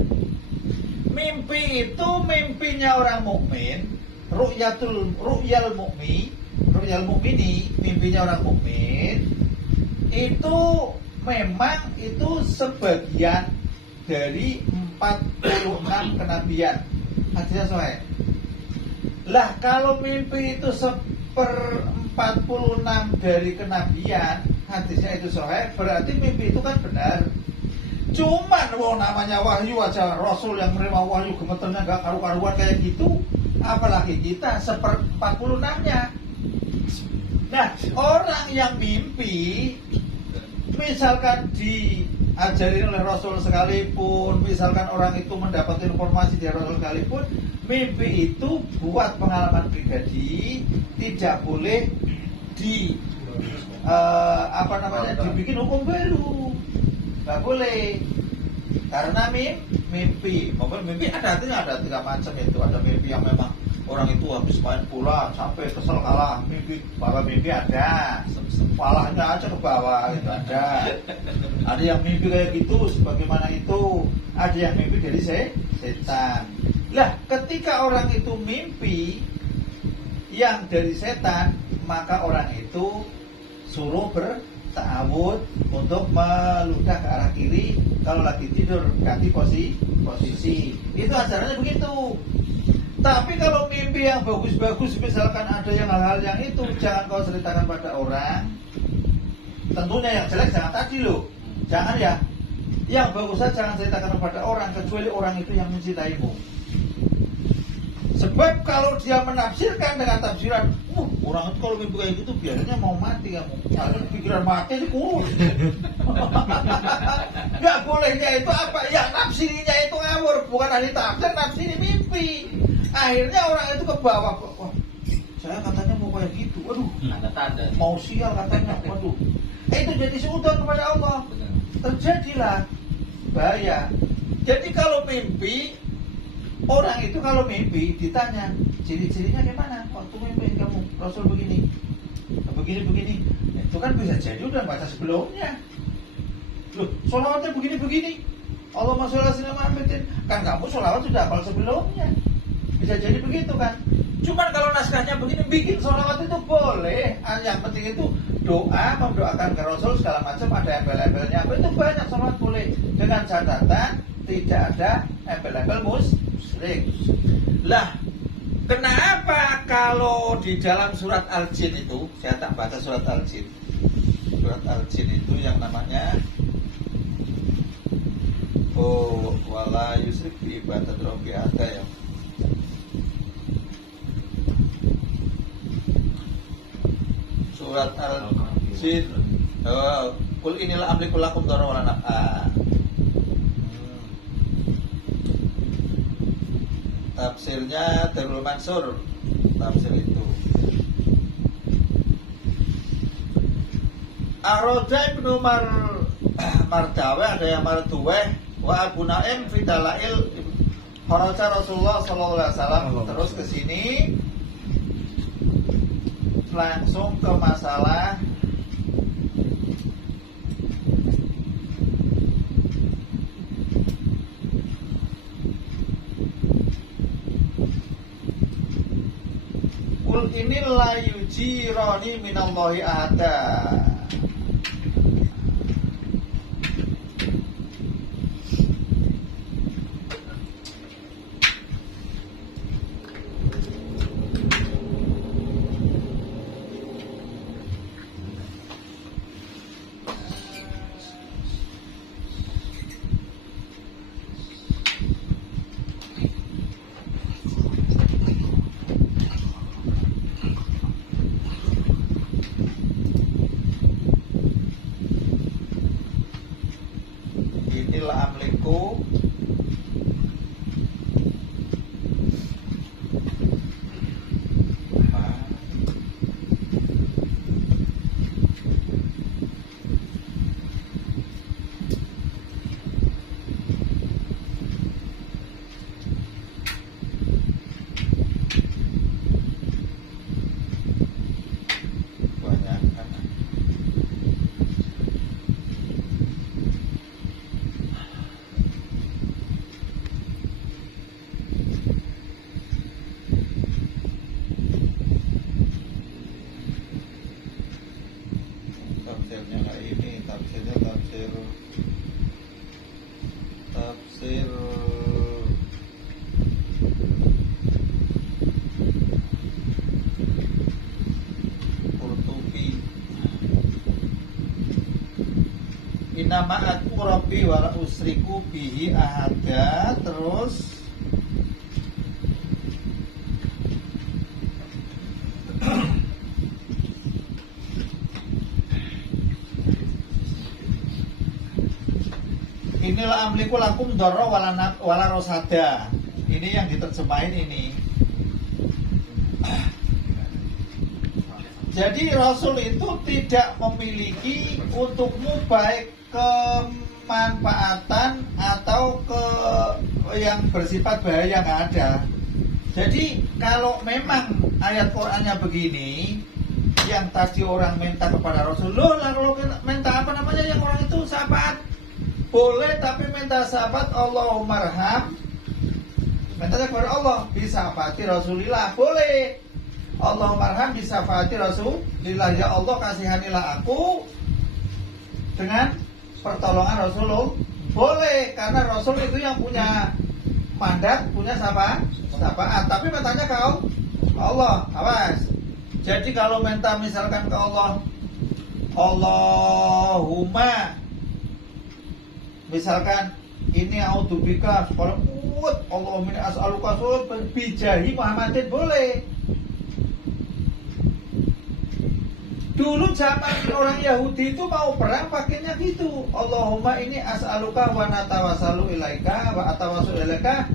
Mimpi itu mimpinya orang mukmin, Ru'yal mukmini, mimpinya orang mukmin itu memang itu sebagian dari 46 kenabian. Hadisnya sahih. Lah kalau mimpi itu 1/46 dari kenabian, hadisnya itu sahih, berarti mimpi itu kan benar. Cuman namanya wahyu aja, Rasul yang menerima wahyu gemeternya gak karu-karuan kayak gitu, apalagi kita 1/46-nya. Nah, orang yang mimpi, misalkan diajarin oleh Rasul sekalipun, misalkan orang itu mendapat informasi dari Rasul sekalipun, mimpi itu buat pengalaman pribadi, tidak boleh dibikin hukum baru, nggak boleh. Karena mimpi ada artinya, ada 3 macam itu. Ada mimpi yang memang orang itu habis main bola sampai kesel kalah, mimpi ada, palanya aja ke bawah itu ada. Ada yang mimpi kayak gitu, sebagaimana itu. Ada yang mimpi dari setan. Lah, ketika orang itu mimpi yang dari setan, maka orang itu suruh ta'awud untuk meludah ke arah kiri. Kalau lagi tidur ganti posisi. Itu ajarannya begitu. Tapi kalau mimpi yang bagus-bagus, misalkan ada yang hal-hal yang itu, jangan kau ceritakan pada orang. Tentunya yang jelek jangan tadi loh. Jangan ya. Yang bagus saja jangan ceritakan kepada orang, kecuali orang itu yang mencintaimu. Sebab kalau dia menafsirkan dengan tafsiran, orang itu kalau mimpi kayak gitu biasanya mau mati kamu. Kalau pikiran mati itu kurus. Gak bolehnya itu apa? Yang nafsirinya itu ngawur, bukan ahli tafsir, nafsiri mimpi. Akhirnya orang itu ke bawah. Wah, saya katanya mau kayak gitu. Waduh, Tanda-tanda. mau sial katanya. Waduh, itu jadi seudon kepada Allah. Terjadilah bahaya. Jadi kalau mimpi, orang itu kalau mimpi ditanya ciri-cirinya gimana waktu mimpi kamu Rasul begini, itu kan bisa jadi udah baca sebelumnya. Loh, sholawatnya begini, Allahumma sholli ala sayyidina Muhammadin, kan kamu sholawat sudah hafal sebelumnya, bisa jadi begitu kan. Cuman kalau naskahnya begini, bikin sholawat itu boleh. Yang penting itu doa, mendoakan ke Rasul segala macam, ada embel-embelnya, itu banyak sholawat boleh, dengan catatan tidak ada embel-embel musyrik. Lah, kenapa kalau di dalam surat Al-Jin itu, saya tak baca surat Al-Jin. Surat Al-Jin itu yang namanya wala yusrik bi ibadat rabbi ada ya. Surat Al-Jin. Kul inilah amliku lakum darra wala naf'a. Tafsirnya Darul Mansur, tafsir itu. Ar-Raja Ibnu Mardawi, ada yang Marduweh, wa Abu Naim Fidalail Kharaja Rasulullah sallallahu alaihi wasallam. Terus ke sini langsung ke masalah ini la yujirani minallahi ahada. Inilah amliku tafsirnya kayak ini, tafsir Qurtubi. Inama aku Rabbi wala usriku bihi ahada. Terus inilah amliku lakum darra wala rosada. Ini yang diterjemahin ini. Jadi Rasul itu tidak memiliki untukmu baik kemanfaatan atau yang bersifat bahaya, nggak ada. Jadi kalau memang ayat Qur'annya begini, yang tadi orang minta kepada Rasul, loh lah kalau minta apa namanya yang orang itu sahabat boleh, tapi minta sahabat Allahumma arham, minta kepada Allah bisa fati Rasulillah boleh. Allahumma arham bisa fati Rasulillah, ya Allah kasihanilah aku dengan pertolongan Rasulullah? Boleh, karena Rasul itu yang punya mandat, punya syafaat. Tapi mintanya kau Allah, awas. Jadi kalau minta misalkan ke Allah, Allahumma, misalkan ini audubika, Allahumma inni as'aluka bijahi Muhammadin, boleh. Dulu zaman orang Yahudi itu mau perang pakainya gitu. Allahumma ini as'aluka wa natawassalu ilaika wa atawassalu ilaika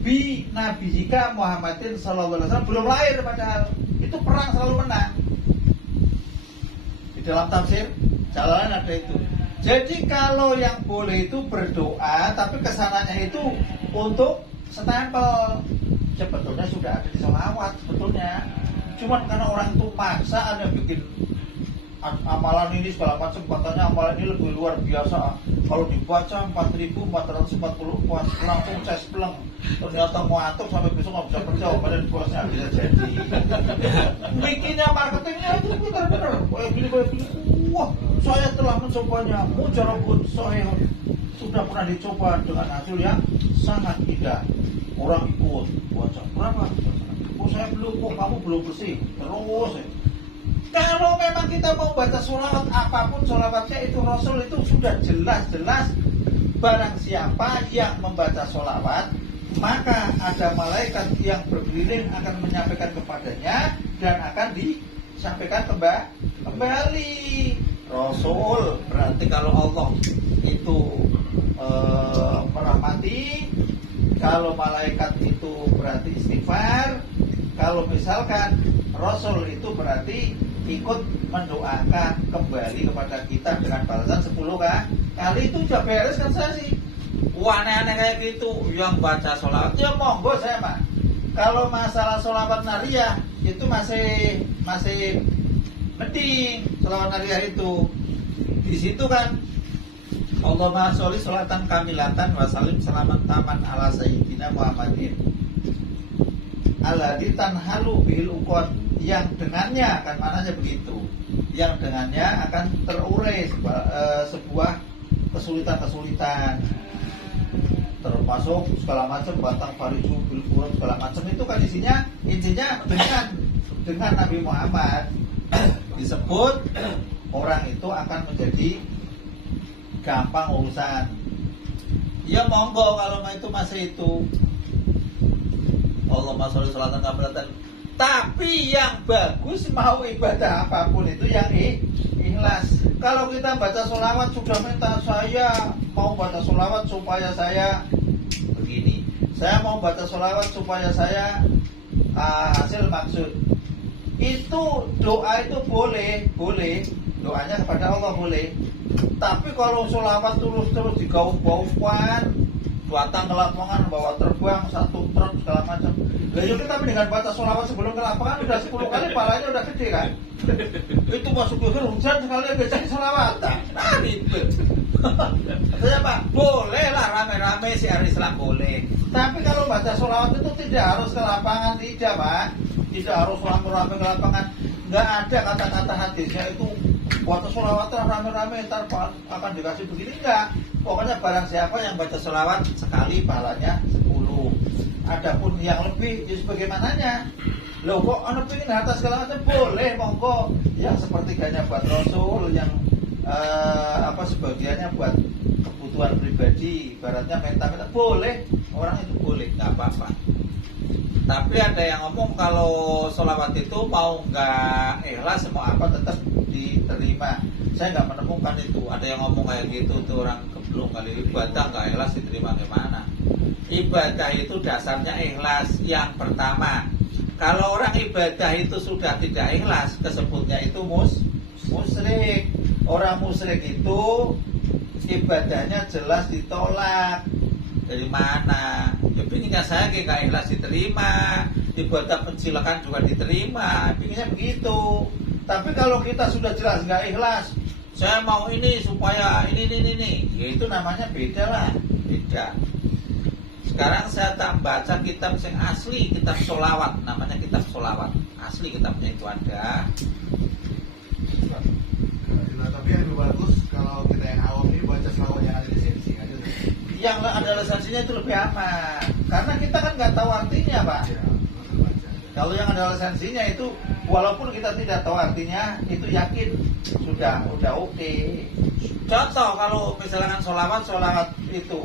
bi nabiyika Muhammadin sallallahu alaihi wasallam. Belum lahir padahal. Itu perang selalu menang. Di dalam tafsir Jalalain ada itu. Jadi kalau yang boleh itu berdoa, tapi kesananya itu untuk stempel. Sebetulnya sudah ada di sholawat sebetulnya. Cuman karena orang itu maksa ada bikin amalan ini segala macam, katanya amalan ini lebih luar biasa. Kalau dibaca 4.440 langsung cespleng. Ternyata mau atuk sampai besok nggak bisa kerja, badan puasnya bisa jadi. Bikinnya marketingnya itu benar-benar kayak gini. Wah, saya telah mencobanya. Mujarabun sahih sudah pernah dicoba dengan hasil yang sangat indah. Orang ikut baca berapa? Oh saya belum, kamu belum bersih. Terus ya. Kalau memang kita mau baca sholawat apapun sholawatnya itu Rasul itu sudah jelas-jelas barang siapa yang membaca sholawat maka ada malaikat yang berkeliling akan menyampaikan kepadanya dan akan disampaikan kembali. Rasul berarti kalau Allah itu merahmati, kalau malaikat itu berarti istighfar, kalau misalkan Rasul itu berarti ikut mendoakan kembali kepada kita dengan balasan 10 kali. Itu udah beres kan saya sih. Aneh-aneh kayak gitu. Yang baca sholawat ya monggo saya mah. Kalau masalah sholawat nariyah itu masih mending. Sholawat nariyah itu di situ kan Allahumma sholli sholatan kamilatan wa salim salaman taman ala sayyidina Muhammadin alladzi tanhalu bihil uqad, yang dengannya kan mananya begitu, yang dengannya akan terurai sebuah kesulitan-kesulitan, termasuk segala macam batang fariju bil qur'an segala macam itu kan intinya dengan Nabi Muhammad disebut orang itu akan menjadi gampang urusan. Ya monggo kalau itu masih itu Allahumma sholli sholatan kamilatan. Tapi yang bagus mau ibadah apapun itu yang ikhlas. Kalau kita baca sholawat sudah minta saya mau baca sholawat supaya saya begini, saya mau baca sholawat supaya saya hasil maksud. Itu doa itu boleh, doanya kepada Allah boleh. Tapi kalau sholawat terus digaung-gaungkan, datang ke lapangan bawa terbang 1 truk segala macam. Lah itu tapi dengan baca sholawat sebelum ke lapangan udah 10 kali palanya udah gede kan. Itu masuk ke hujan sekali baca sholawat. Nah ribet. Saya Pak, boleh lah rame-rame siar Islam boleh. Tapi kalau baca sholawat itu tidak harus ke lapangan, tidak Pak. Tidak harus rame-rame ke lapangan. Nggak ada kata-kata hadisnya itu baca sholawat rame-rame ntar akan dikasih begini, enggak. Pokoknya barang siapa yang baca sholawat sekali pahalanya 10. Adapun yang lebih ya sebagaimananya. Loh kok anda pengen harta segala macam boleh monggo. Yang sepertiganya buat Rasul, yang sebagiannya buat kebutuhan pribadi, ibaratnya minta-minta boleh, orang itu boleh, nggak apa-apa. Tapi ada yang ngomong kalau sholawat itu mau nggak ikhlas mau apa tetap diterima. Saya nggak menemukan itu. Ada yang ngomong kayak gitu tuh orang keblung kali, ibadah nggak ikhlas diterima gimana? Ibadah itu dasarnya ikhlas. Yang pertama, kalau orang ibadah itu sudah tidak ikhlas, kesebutnya itu musyrik. Orang musyrik itu ibadahnya jelas ditolak. Dari mana? Ya pinginnya saya kayak ikhlas diterima, ibadah pencilakan juga diterima, pinginnya begitu. Tapi kalau kita sudah jelas nggak ikhlas, saya mau ini supaya ini, ya itu namanya beda lah, beda. Sekarang saya tak baca kitab yang asli, kitab sholawat, namanya kitab sholawat, asli kitabnya itu ada. Nah, tapi yang lebih bagus kalau kita yang awam ini baca selawat yang ada lisensi aja. Yang ada lisensinya itu lebih aman, karena kita kan nggak tahu artinya, Pak. Ya, langsung baca. Kalau yang ada lisensinya itu, walaupun kita tidak tahu artinya, itu yakin sudah oke. Contoh kalau misalkan sholawat itu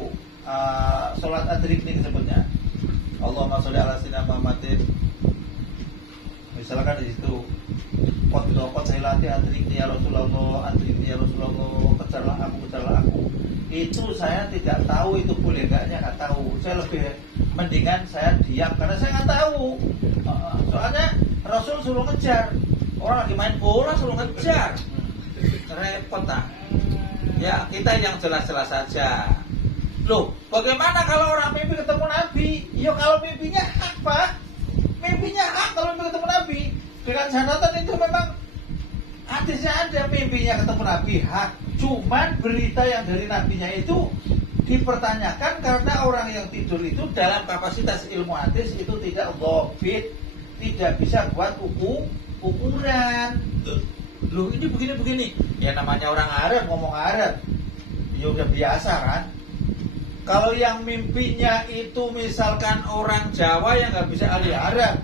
sholat adrikning sebutnya. Allahumma sholli ala sayyidina Muhammadin. Misalkan di situ qad hilati adrikni ya Rasulullah, adrikni ya Rasulullah, kejarlah aku. Itu saya tidak tahu itu boleh enggaknya, nggak tahu. Saya lebih mendingan saya diam karena saya nggak tahu. Soalnya Rasul suruh ngejar, orang lagi main bola suruh ngejar, repot ah. Ya kita yang jelas-jelas saja. Loh, bagaimana kalau orang mimpi ketemu Nabi? Ya kalau mimpinya hak, Pak. Mimpinya hak kalau mimpi ketemu Nabi. Dengan catatan itu memang hadisnya ada, mimpinya ketemu Nabi hak. Cuman berita yang dari Nabinya itu dipertanyakan karena orang yang tidur itu dalam kapasitas ilmu hadis itu tidak lobit, tidak bisa buat ukuran. Loh ini begini. Ya namanya orang Arab ngomong Arab, ya udah biasa kan. Kalau yang mimpinya itu misalkan orang Jawa yang nggak bisa ahli Arab,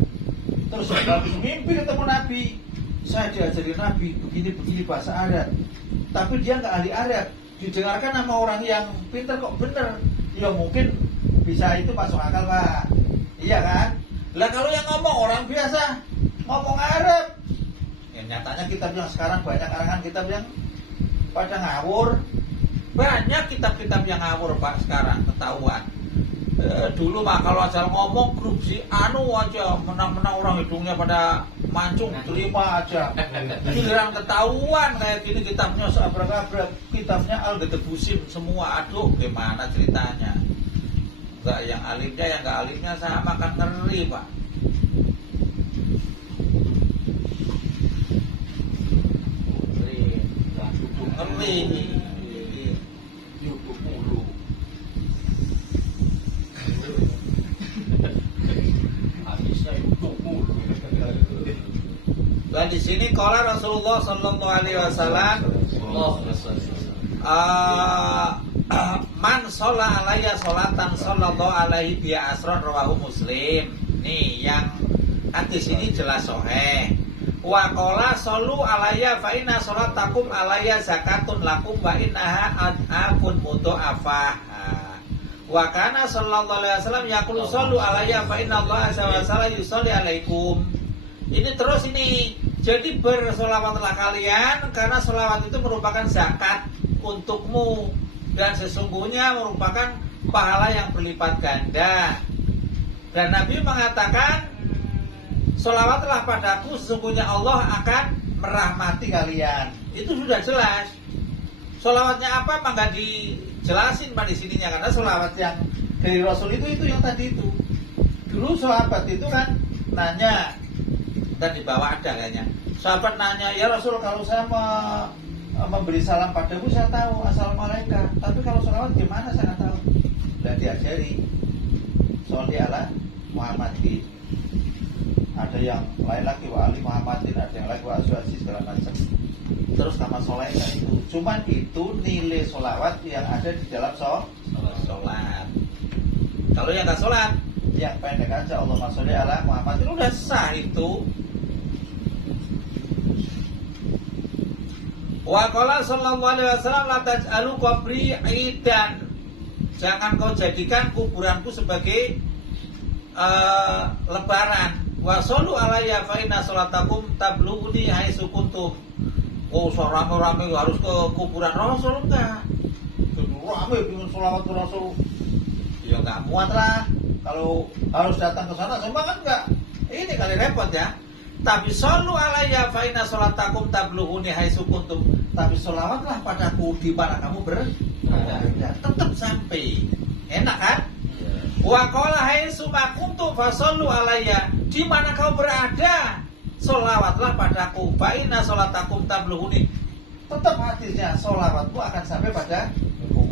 terus mimpi ketemu Nabi, saya diajari Nabi begini bahasa Arab, tapi dia nggak ahli Arab, didengarkan sama orang yang pintar kok bener, ya mungkin bisa itu masuk akal, Pak. Iya kan? Lah kalau yang ngomong orang biasa ngomong Arab, ya nyatanya kita bilang sekarang banyak karangan kitab yang pada ngawur. Banyak kitab-kitab yang ngawur, Pak, sekarang ketahuan. Dulu Pak kalau asal ngomong grup si anu aja menang-menang orang hidungnya pada mancung, terima aja. Giliran ketahuan kayak gini kitabnya seabrak-abrak, kitabnya Al-Gedebusim semua. Aduh, gimana ceritanya? Enggak yang alimnya yang enggak alimnya sama kan ngeri, Pak. Ngeri. YouTube mulu. Habisnya YouTube mulu. Dan di sini qala Rasulullah sallallahu alaihi wasallam, man sholla alayya sholatan sallallahu alaihi bi asron rawahu Muslim. Nih yang hadis ini jelas sahih. Wa qala shollu alayya fa inna sholatakum alayya zakatun lakum wa innaha ad'afun mudha'afah. Wa kana sallallahu alaihi wasallam yaqulu shollu alayya fa inna Allah azza wa jalla yusolli alaikum. Ini terus ini. Jadi bersolawatlah kalian karena solawat itu merupakan zakat untukmu dan sesungguhnya merupakan pahala yang berlipat ganda. Dan Nabi mengatakan, solawatlah padaku, sesungguhnya Allah akan merahmati kalian. Itu sudah jelas. Solawatnya apa? Maka dijelasin Pak di sininya, karena solawat yang dari Rasul itu yang tadi itu. Dulu sahabat itu kan nanya, dan di bawah ada kayaknya. Sahabat nanya, ya Rasul kalau saya memberi salam padamu saya tahu assalamualaikum, tapi kalau solawat gimana saya nggak tahu. Dan diajari sholli ala Muhammadin. Ada yang lain lagi wa ali Muhammadin, ada yang lagi wa azwaji segala macam. Terus nama solehnya itu. Cuman itu nilai solawat yang ada di dalam sholat. Kalau yang nggak sholat, yang pendek aja Allahumma sholli ala Muhammadin udah sah itu. Wa qala sallallahu alaihi wasallam la taj'alu qabri idan. Jangan kau jadikan kuburanku sebagai lebaran. Wa shollu alayya fa inna sholatakum tablughuni haitsu kuntum. Oh, rame-rame harus ke kuburan Rasul enggak? Rame pengen sholawat ke Rasul. Ya enggak muat lah. Kalau harus datang ke sana semua kan enggak. Ini kali repot ya. Tapi shollu alayya fa inna sholatakum tablughuni haitsu kuntum. Tapi sholawatlah padaku di mana kamu berada. Tetap sampai. Enak kan? Wa qala haitsu ma kuntum fa shollu alayya. Di mana kau berada, sholawatlah padaku. Fa inna sholatakum tablughuni. Tetap hadisnya sholawatmu akan sampai padaku.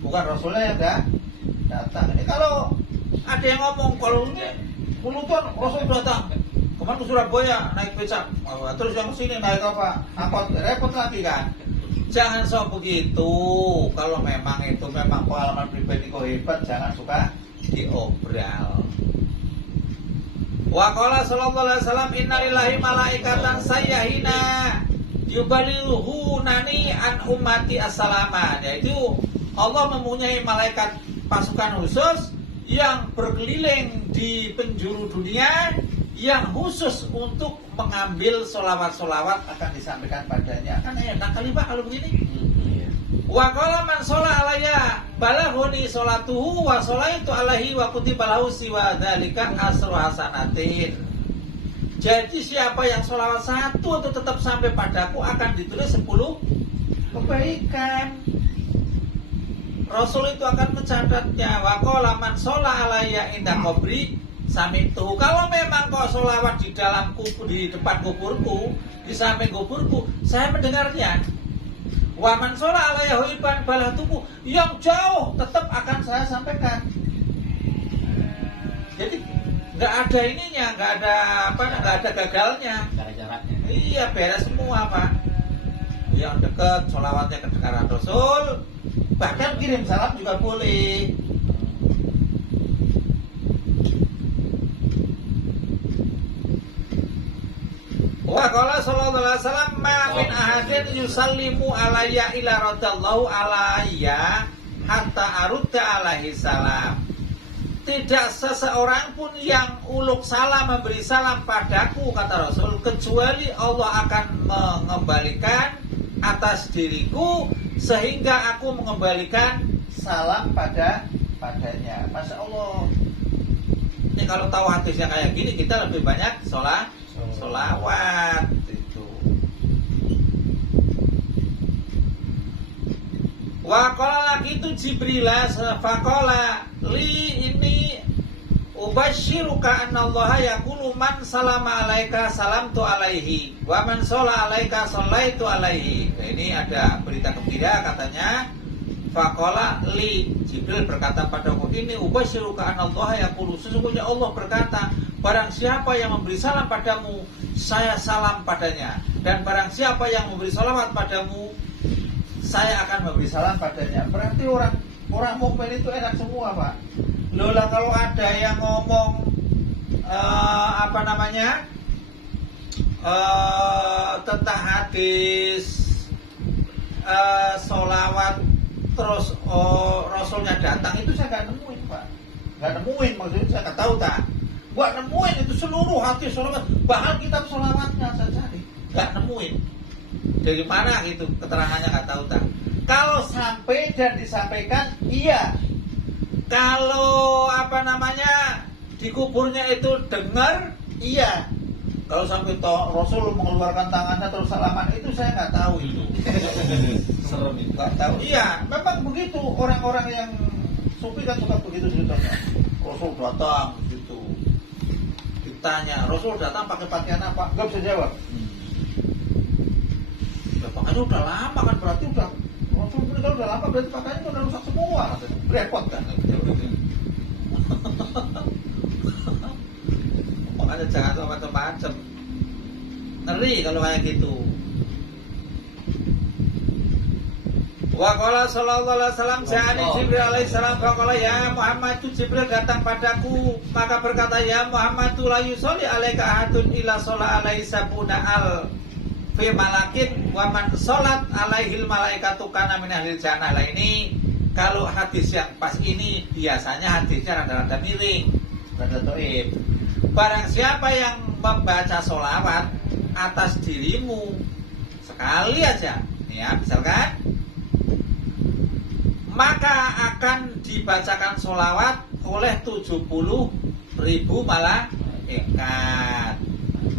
Bukan Rasulnya yang datang. Ini kalau ada yang ngomong kalau ini mulutan Rasul datang. Kemarin ke Surabaya naik becak, terus yang kesini naik apa? Angkot, repot lagi kan? Jangan sok begitu. Kalau memang itu memang pengalaman pribadi kau hebat, jangan suka diobral. Wa qala sallallahu alaihi wasallam innalillahi malaikatan sayyahina yuballighuunani an ummati as-salama. Yaitu Allah mempunyai malaikat pasukan khusus yang berkeliling di penjuru dunia yang khusus untuk mengambil solawat-solawat akan disampaikan padanya. Kan enak kali Pak kalau begini. Wa qala man sholla alayya balaghuni sholatuhu wa sholaitu alaihi wa kutiba lahu siwa dzalika asru hasanatin. Jadi siapa yang sholawat satu itu tetap sampai padaku akan ditulis 10 kebaikan. Rasul itu akan mencatatnya. Wa qala man sholla alayya inda qabri sami'tuhu. Kalau memang kau sholawat di dalam kubur, di depan kuburku, di samping kuburku, saya mendengarnya. Wa man sholla alayya huiban balatuku, yang jauh tetap akan saya sampaikan. Jadi nggak ada ininya, nggak ada gagalnya. Nggak ada jaraknya. Iya, beres semua Pak. Yang dekat sholawatnya kedekatan Rasul, bahkan kirim salam juga boleh. Wa qala sallallahu alaihi wasallam ma min ahadin yusallimu alayya ila radallahu alayya hatta arudda alaihi salam. Tidak seseorang pun yang uluk salam memberi salam padaku, kata Rasul, kecuali Allah akan mengembalikan atas diriku sehingga aku mengembalikan salam padanya. Masya Allah. Ini kalau tahu hadisnya kayak gini, kita lebih banyak solawat itu. Wa qala lagi itu Jibril faqala li ini ubasyiruka annallaha yaqulu man salama alaika salamtu alaihi wa man shalla alaika shallaitu alaihi. Ini ada berita gembira katanya. Faqala li, Jibril berkata padaku, ini ubasyiruka anallaha yaqulu, sesungguhnya Allah berkata, barang siapa yang memberi salam padamu, saya salam padanya, dan barang siapa yang memberi salawat padamu, saya akan memberi salam padanya. Berarti orang mukmin itu enak semua Pak. Lola kalau ada yang ngomong tentang hadis solawat terus Rasulnya datang, itu saya nggak nemuin Pak. Nggak nemuin, maksudnya saya nggak tahu tak. Nggak nemuin itu seluruh hadis solawat, bahkan kitab solawatnya saya cari, nggak nemuin. Dari mana gitu keterangannya nggak tahu tak. Kalau sampai dan disampaikan, iya. Kalau di kuburnya itu dengar, iya. Kalau sampai Rasul mengeluarkan tangannya terus salaman, itu saya nggak tahu itu. Serem itu. Nggak tahu. Iya, memang begitu. Orang-orang yang sufi kan suka begitu ceritanya. Rasul datang gitu. Ditanya, Rasul datang pakai pakaian apa? Nggak bisa jawab. Ya, pakaiannya udah lama kan, berarti udah Rasul meninggal udah lama, berarti pakaiannya udah rusak semua. Repot kan? Makanya jangan tuh macam-macam. Ngeri kalau kayak gitu. Wa qala sallallahu alaihi wasallam ja'ani Jibril alaihi salam faqala ya Muhammad, Jibril datang padaku maka berkata, ya Muhammad, la yusolli alaika ahadun illa sholla alaihi sabuna al fi malakin wa man sholat alaihil malaikatu kana min ahlil jannah. Lah ini kalau hadis yang pas ini biasanya hadisnya rada-rada miring, rada dhaif. Barang siapa yang membaca sholawat atas dirimu sekali aja, ya misalkan, maka akan dibacakan sholawat oleh 70.000 malaikat.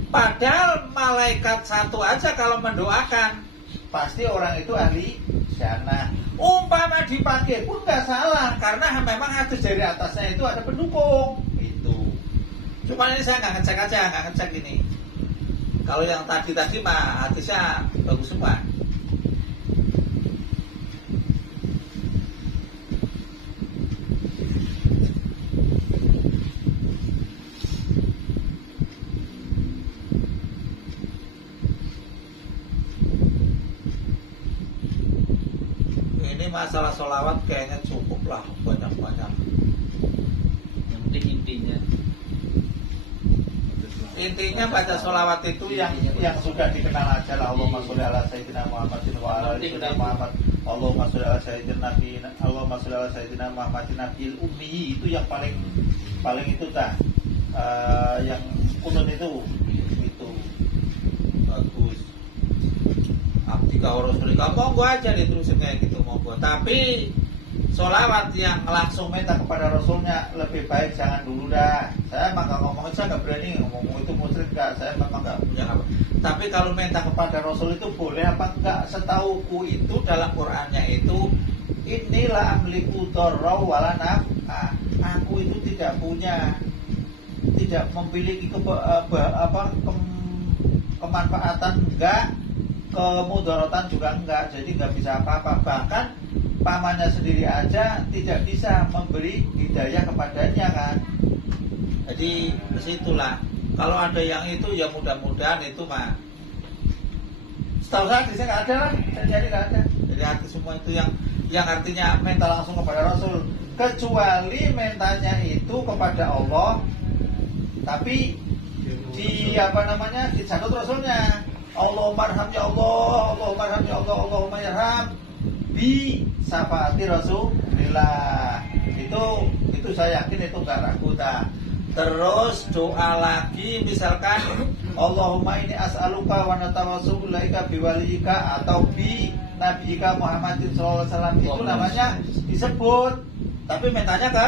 Padahal malaikat satu aja kalau mendoakan, pasti orang itu ahli jannah. Umpama dipakai pun nggak salah, karena memang hadis dari atasnya itu ada pendukung. Cuma ini saya nggak ngecek ini. Kalau yang tadi mah hadisnya bagus semua. masalah sholawat kayaknya cukup lah banyak-banyak. Yang penting Intinya baca sholawat itu yang sudah dikenal aja lah. Allahumma sholli ala sayyidina Muhammadin wa ala ali sayyidina Muhammad. Allahumma sholli ala sayyidina Nabi. Allahumma sholli ala sayyidina Muhammadin Nabil Ummi. Itu yang paling itu dah. Yang kunut itu bagus. Abdika wa rasulika, monggo aja diterusin kayak gitu, monggo. Tapi sholawat yang langsung minta kepada Rasulnya lebih baik jangan dulu dah. Saya emang gak ngomong, saya gak berani ngomong itu musyrik gak. Saya memang gak punya apa. Tapi kalau minta kepada Rasul itu boleh apa enggak? Setauku itu dalam Qur'annya itu inilah amliku darra wala naf'a. Aku itu tidak memiliki kemanfaatan enggak, kemudaratan juga enggak. Jadi enggak bisa apa-apa. Bahkan pamannya sendiri aja tidak bisa memberi hidayah kepadanya kan. Jadi disitulah. Kalau ada yang itu ya mudah-mudahan itu mah. Setahu saya di sini nggak ada lah. Jadi nggak ada. Jadi arti semua itu yang artinya minta langsung kepada Rasul. Kecuali mintanya itu kepada Allah. Tapi di dicanut Rasulnya. Allahumma arham ya Allah, Allahumma arham ya Allah, Allahumma yarham bi syafaati Rasulillah. Itu saya yakin itu enggak ragu ta. Terus doa lagi misalkan Allahumma ini as'aluka wa natawassul ilaika biwalika atau bi nabiyika Muhammadin sallallahu alaihi wasallam, itu namanya disebut. Tapi mintanya ke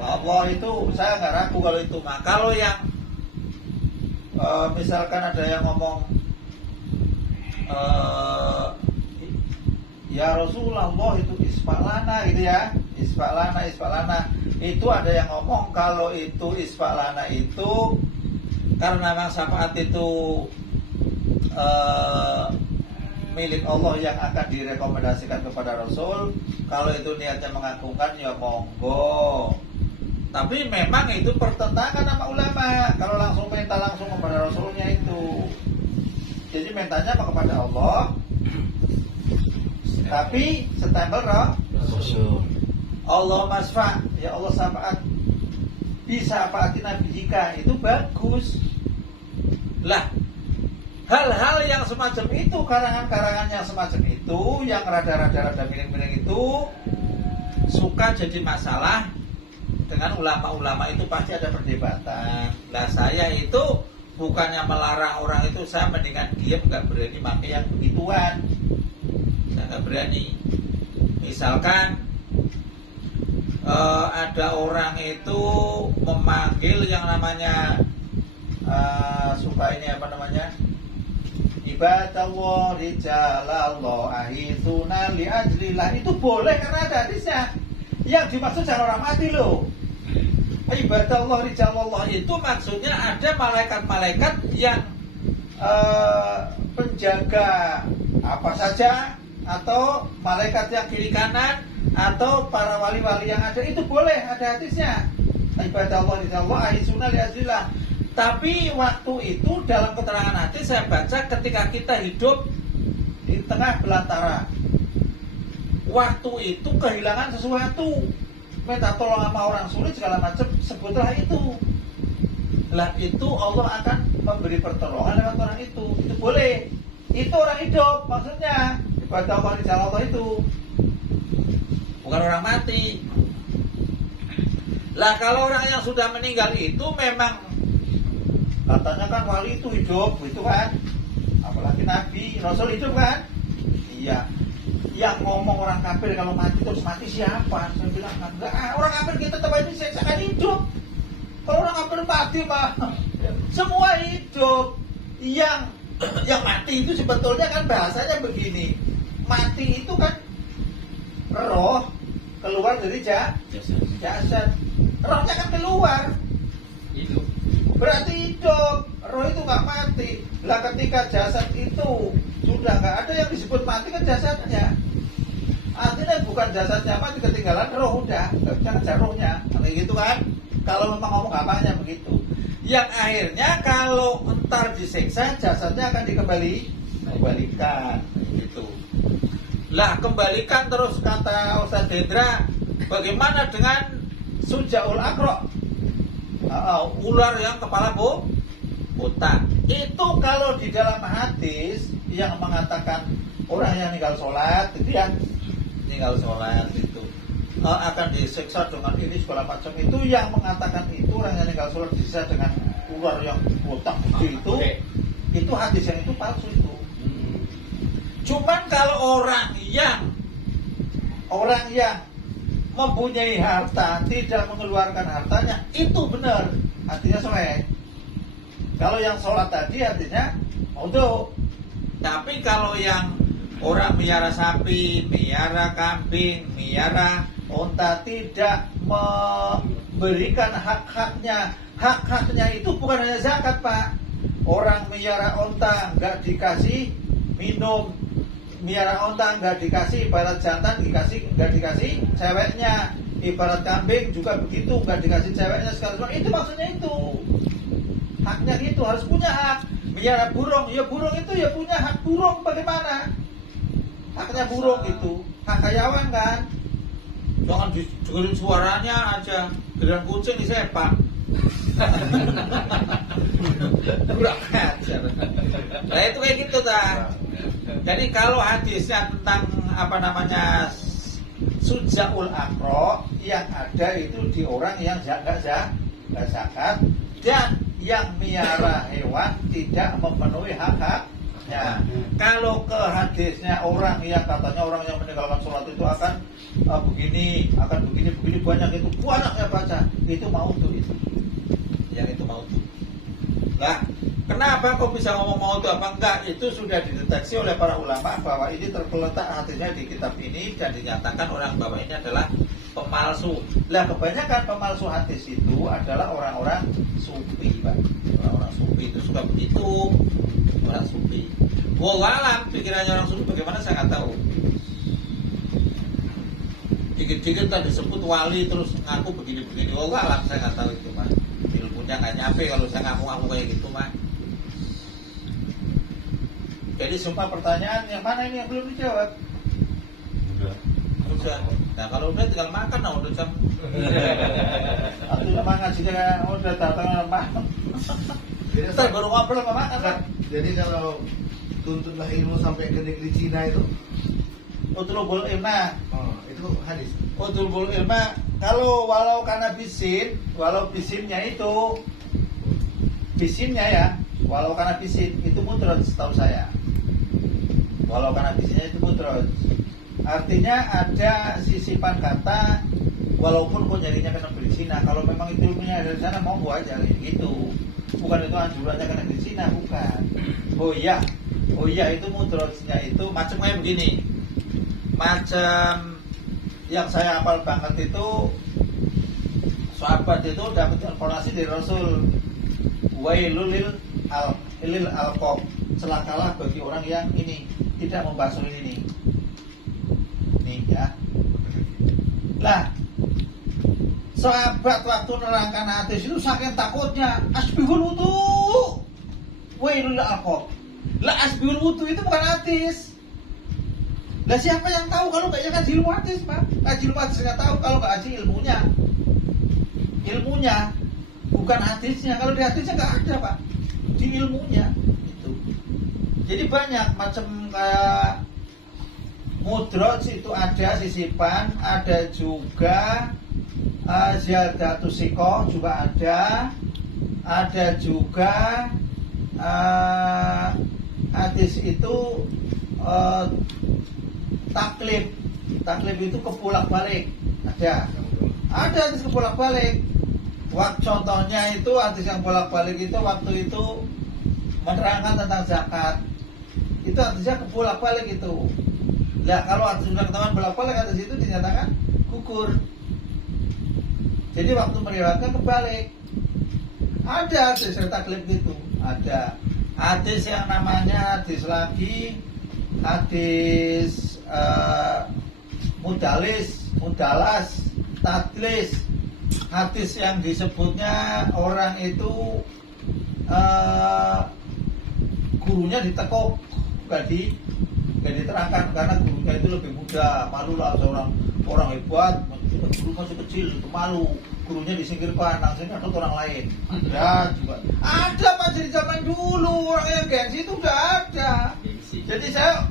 Allah, itu saya enggak ragu kalau itu mah. Kalau yang misalkan ada yang ngomong ya Rasulullah itu isfa'lana gitu ya, isfa'lana itu ada yang ngomong kalau itu isfa'lana itu karena memang syafaat itu milik Allah yang akan direkomendasikan kepada Rasul. Kalau itu niatnya mengagungkan ya monggo. Tapi memang itu pertentangan sama ulama. Kalau langsung minta langsung kepada Rasulnya itu, jadi mintanya apa kepada Allah, tapi stempel Rasul. Allah masfa, ya Allah syafaat bisa syafaati Nabi jika itu bagus. Lah, hal-hal yang semacam itu, karangan-karangan yang semacam itu, yang rada-rada miring-miring itu suka jadi masalah. Dengan ulama-ulama itu pasti ada perdebatan. Lah saya itu bukannya melarang orang itu, saya mendingan diam, nggak berani pakai yang begituan. Saya nggak berani. Misalkan ada orang itu memanggil yang namanya suka ini apa namanya, ibadallah rijalallah ahituna li ajlillah, itu boleh karena ada hadisnya. Yang dimaksud jangan orang mati loh. Ibadallah rijalallah itu maksudnya ada malaikat-malaikat yang penjaga apa saja, atau malaikat yang kiri kanan, atau para wali-wali yang ada, itu boleh, ada hadisnya. Ibadallah rijalallah ahituna li ajlillah. Tapi waktu itu dalam keterangan hadis saya baca ketika kita hidup di tengah belantara, waktu itu kehilangan sesuatu, minta tolong sama orang sulit segala macam, sebutlah itu. Lah itu Allah akan memberi pertolongan lewat orang itu boleh. Itu orang hidup maksudnya, ibadah Allah di jalan Allah itu, bukan orang mati. Lah kalau orang yang sudah meninggal itu memang katanya kan wali itu hidup, itu kan, apalagi Nabi, Rasul hidup kan. Iya. Yang ngomong orang kafir kalau mati terus mati siapa? Saya bilang enggak, orang kafir kita tetap akan hidup. Kalau orang kafir mati mah semua hidup. Yang mati itu sebetulnya kan bahasanya begini, mati itu kan roh keluar dari jasad. Rohnya kan keluar, hidup. berarti hidup. Roh itu nggak mati. Lah ketika jasad itu sudah nggak ada, yang disebut mati kan jasadnya. Artinya bukan jasadnya mati, ketinggalan roh, udah nggak bisa ngejar rohnya, gitu kan. Kalau memang ngomong apanya begitu. Yang akhirnya kalau entar disiksa, jasadnya akan dikembalikan gitu. Lah kembalikan terus kata Ustaz Hendra, bagaimana dengan sujaul akro? Ular yang kepala botak. Itu kalau di dalam hadis yang mengatakan orang yang meninggal sholat, itu yang meninggal sholat itu akan disiksa dengan ini segala macam, itu yang mengatakan itu orang yang meninggal sholat disiksa dengan ular yang botak itu hadis yang itu palsu itu. Cuman kalau orang yang mempunyai harta tidak mengeluarkan hartanya itu benar, artinya soleh. Kalau yang sholat tadi artinya untuk. Tapi kalau yang orang miara sapi, miara kambing, miara onta tidak memberikan hak-haknya itu bukan hanya zakat, Pak. Orang miara onta nggak dikasih minum, miara onta nggak dikasih, ibarat jantan nggak dikasih ceweknya, ibarat kambing juga begitu, nggak dikasih ceweknya sekali. Itu maksudnya itu. Haknya gitu, harus punya hak. Miara burung, ya burung itu ya punya hak burung, bagaimana? Haknya burung itu, hak karyawan kan. Jangan dengerin suaranya aja, giliran kucing disepak. Kurang ajar. Nah itu kayak gitu dah. Jadi kalau hadisnya tentang sujaul akro, yang ada itu di orang yang nggak zakat dan yang miara hewan tidak memenuhi hak-haknya. Kalau ke hadisnya orang yang katanya orang yang meninggalkan sholat itu akan begini banyak itu banyaknya baca, itu mau tuh itu. Yang itu mau tuh. Nah, kenapa kok bisa ngomong mau tuh apa enggak? Itu sudah dideteksi oleh para ulama bahwa ini terletak hadisnya di kitab ini dan dinyatakan orang bahwa ini adalah pemalsu. Lah kebanyakan pemalsu hadis itu adalah orang-orang sufi, Pak. Orang-orang sufi itu suka begitu. Orang sufi. Wallahualam pikirannya orang sufi bagaimana saya nggak tahu. Dikit-dikit tadi disebut wali terus ngaku begini-begini. Wallahualam saya nggak tahu itu, Pak. Ilmunya nggak nyampe kalau saya ngaku-ngaku kayak gitu, Pak. Jadi semua pertanyaan yang mana ini yang belum dijawab? Udah. Nah kalau udah tinggal makan, nah udah jam. Atau memang ngajinya udah datang makan. Jadi Saya baru ngobrol sama makan, Pak. Jadi kalau tuntutlah ilmu sampai ke negeri Cina itu, Utlubul ilma. itu hadis. Utlubul ilma. Kalau walau karena bisinnya itu bisinnya ya, walau karena bisin itu mudraj setahu saya. Walau karena bisinnya itu mudraj. Artinya ada sisipan kata walaupun kok nyarinya ke negeri Cina. Kalau memang itu ilmunya dari sana mau gua aja gitu. Bukan itu anjurannya ke negeri Cina, bukan. Oh iya itu mudrajnya itu macam kayak begini. Macam yang saya hafal banget itu sahabat itu dapat informasi dari Rasul, wailul lil alqab, celakalah bagi orang yang ini tidak membasuh ini. Nih ya. Lah, sahabat waktu nerangkan hadis itu saking takutnya, asbihul wudu, wailul lil alqab. Lah asbihul wudu itu bukan hadis. Lah siapa yang tahu kalau nggak ngaji ilmu hadis, Pak? Ngaji ilmu hadis nggak tahu kalau nggak ngaji ilmunya. Ilmunya bukan hadisnya. Kalau di hadisnya nggak ada, Pak. Di ilmunya itu. Jadi banyak macam kayak mudraj itu ada sisipan, ada juga ziyadatus siqah juga ada juga hadis itu taklif itu kepulak-balik ada hadis kepulak-balik. Contohnya itu hadis yang bolak-balik itu waktu itu menerangkan tentang zakat, itu hadisnya kepulak-balik itu. Nah kalau hadis sudah ketahuan bolak-balik, hadis itu dinyatakan gugur. Jadi waktu meriwayatkan kebalik. Ada hadis yang taklif gitu, ada hadis yang namanya hadis lagi, hadis mudalas, tadlis, hadis yang disebutnya orang itu gurunya ditekuk, Gak diterangkan karena gurunya itu lebih muda, malu lah seorang orang hebat, guru masih kecil, itu malu. Gurunya disingkirkan, langsung ada orang lain. Ada juga. Ada Pak dari zaman dulu orang yang gengsi itu udah ada. Gengsi. Jadi saya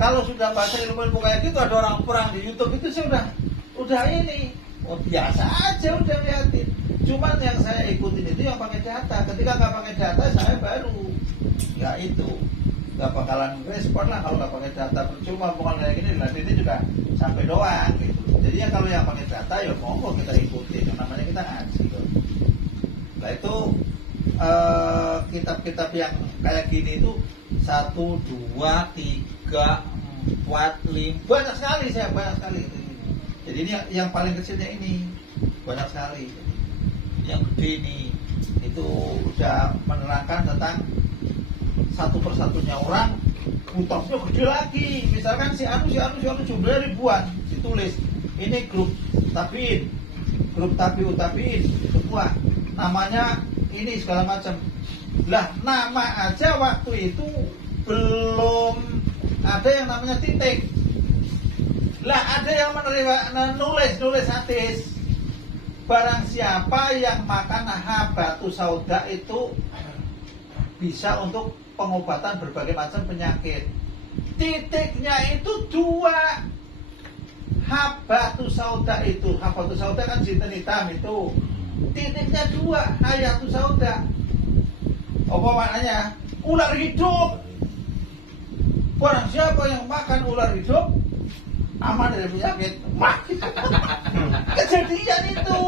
kalau sudah baca ilmu-ilmu kayak gitu ada orang perang di YouTube itu saya udah ini. Oh biasa aja udah liatin. Cuman yang saya ikutin itu yang pakai data. Ketika nggak pakai data saya baru ya itu nggak bakalan respon lah kalau nggak pakai data. Percuma bukan kayak gini. Nanti ini juga sampai doang gitu. Jadi ya kalau yang pakai data ya monggo kita ikutin. Yang namanya kita ngaji gitu. Nah itu kitab-kitab yang kayak gini itu 1, 2, 3, 4, 5 banyak sekali banyak sekali. Jadi ini yang paling kecilnya ini banyak sekali. Yang gede ini itu udah menerangkan tentang satu persatunya orang, utangnya gede lagi. Misalkan si anu jumlahnya ribuan, ditulis ini grup tabiin semua namanya ini segala macam. Lah nama aja waktu itu belum ada yang namanya titik. Lah ada yang nulis hadis. Barang siapa yang makan habatu sauda itu bisa untuk pengobatan berbagai macam penyakit. Titiknya itu 2. Habatu sauda kan jinten hitam itu. Titiknya 2, hayatu sauda. Apa maknanya? Ular hidup. Barang siapa yang makan ular hidup aman dari penyakit. Kejadian itu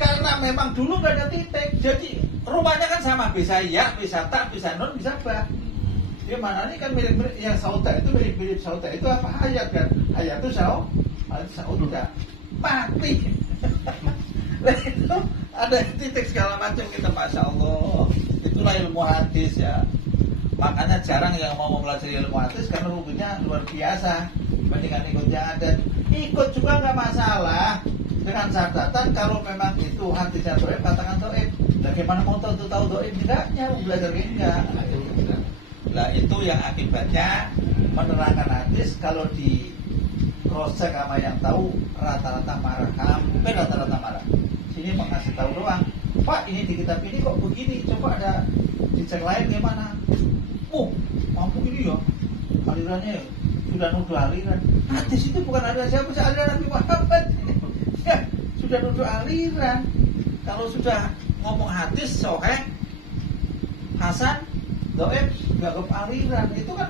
karena memang dulu nggak ada titik, jadi rumahnya kan sama, bisa ya, bisa tak, bisa non, bisa bah. Dia mana ini kan mirip-mirip yang sauda itu mirip-mirip sauda itu apa hayat kan? Hayat itu sauda mati. Nah itu ada titik segala macam kita, masya Allah. Itulah ilmu hadis ya. Makanya jarang yang mau mempelajari ilmu hadis karena ruginya luar biasa dibandingkan ikut yang ada. Ikut juga nggak masalah dengan catatan kalau memang itu hadisnya doib, katakan doib. Bagaimana mau tahu doib tidaknya, mau belajar enggak? Nah itu yang akibatnya menerangkan hadis kalau di cross check sama yang tahu rata-rata marah, hampir rata-rata marah. Sini mengasih tahu doang, Pak ini di kitab ini kok begini, coba ada dicek lain gimana? Mampu ini ya alirannya ya, sudah nuduh aliran. Hadis itu bukan aliran siapa, aliran Nabi Muhammad. Ya, sudah nuduh aliran. Kalau sudah ngomong hadis sahih, hasan, dhaif, enggak ke aliran, itu kan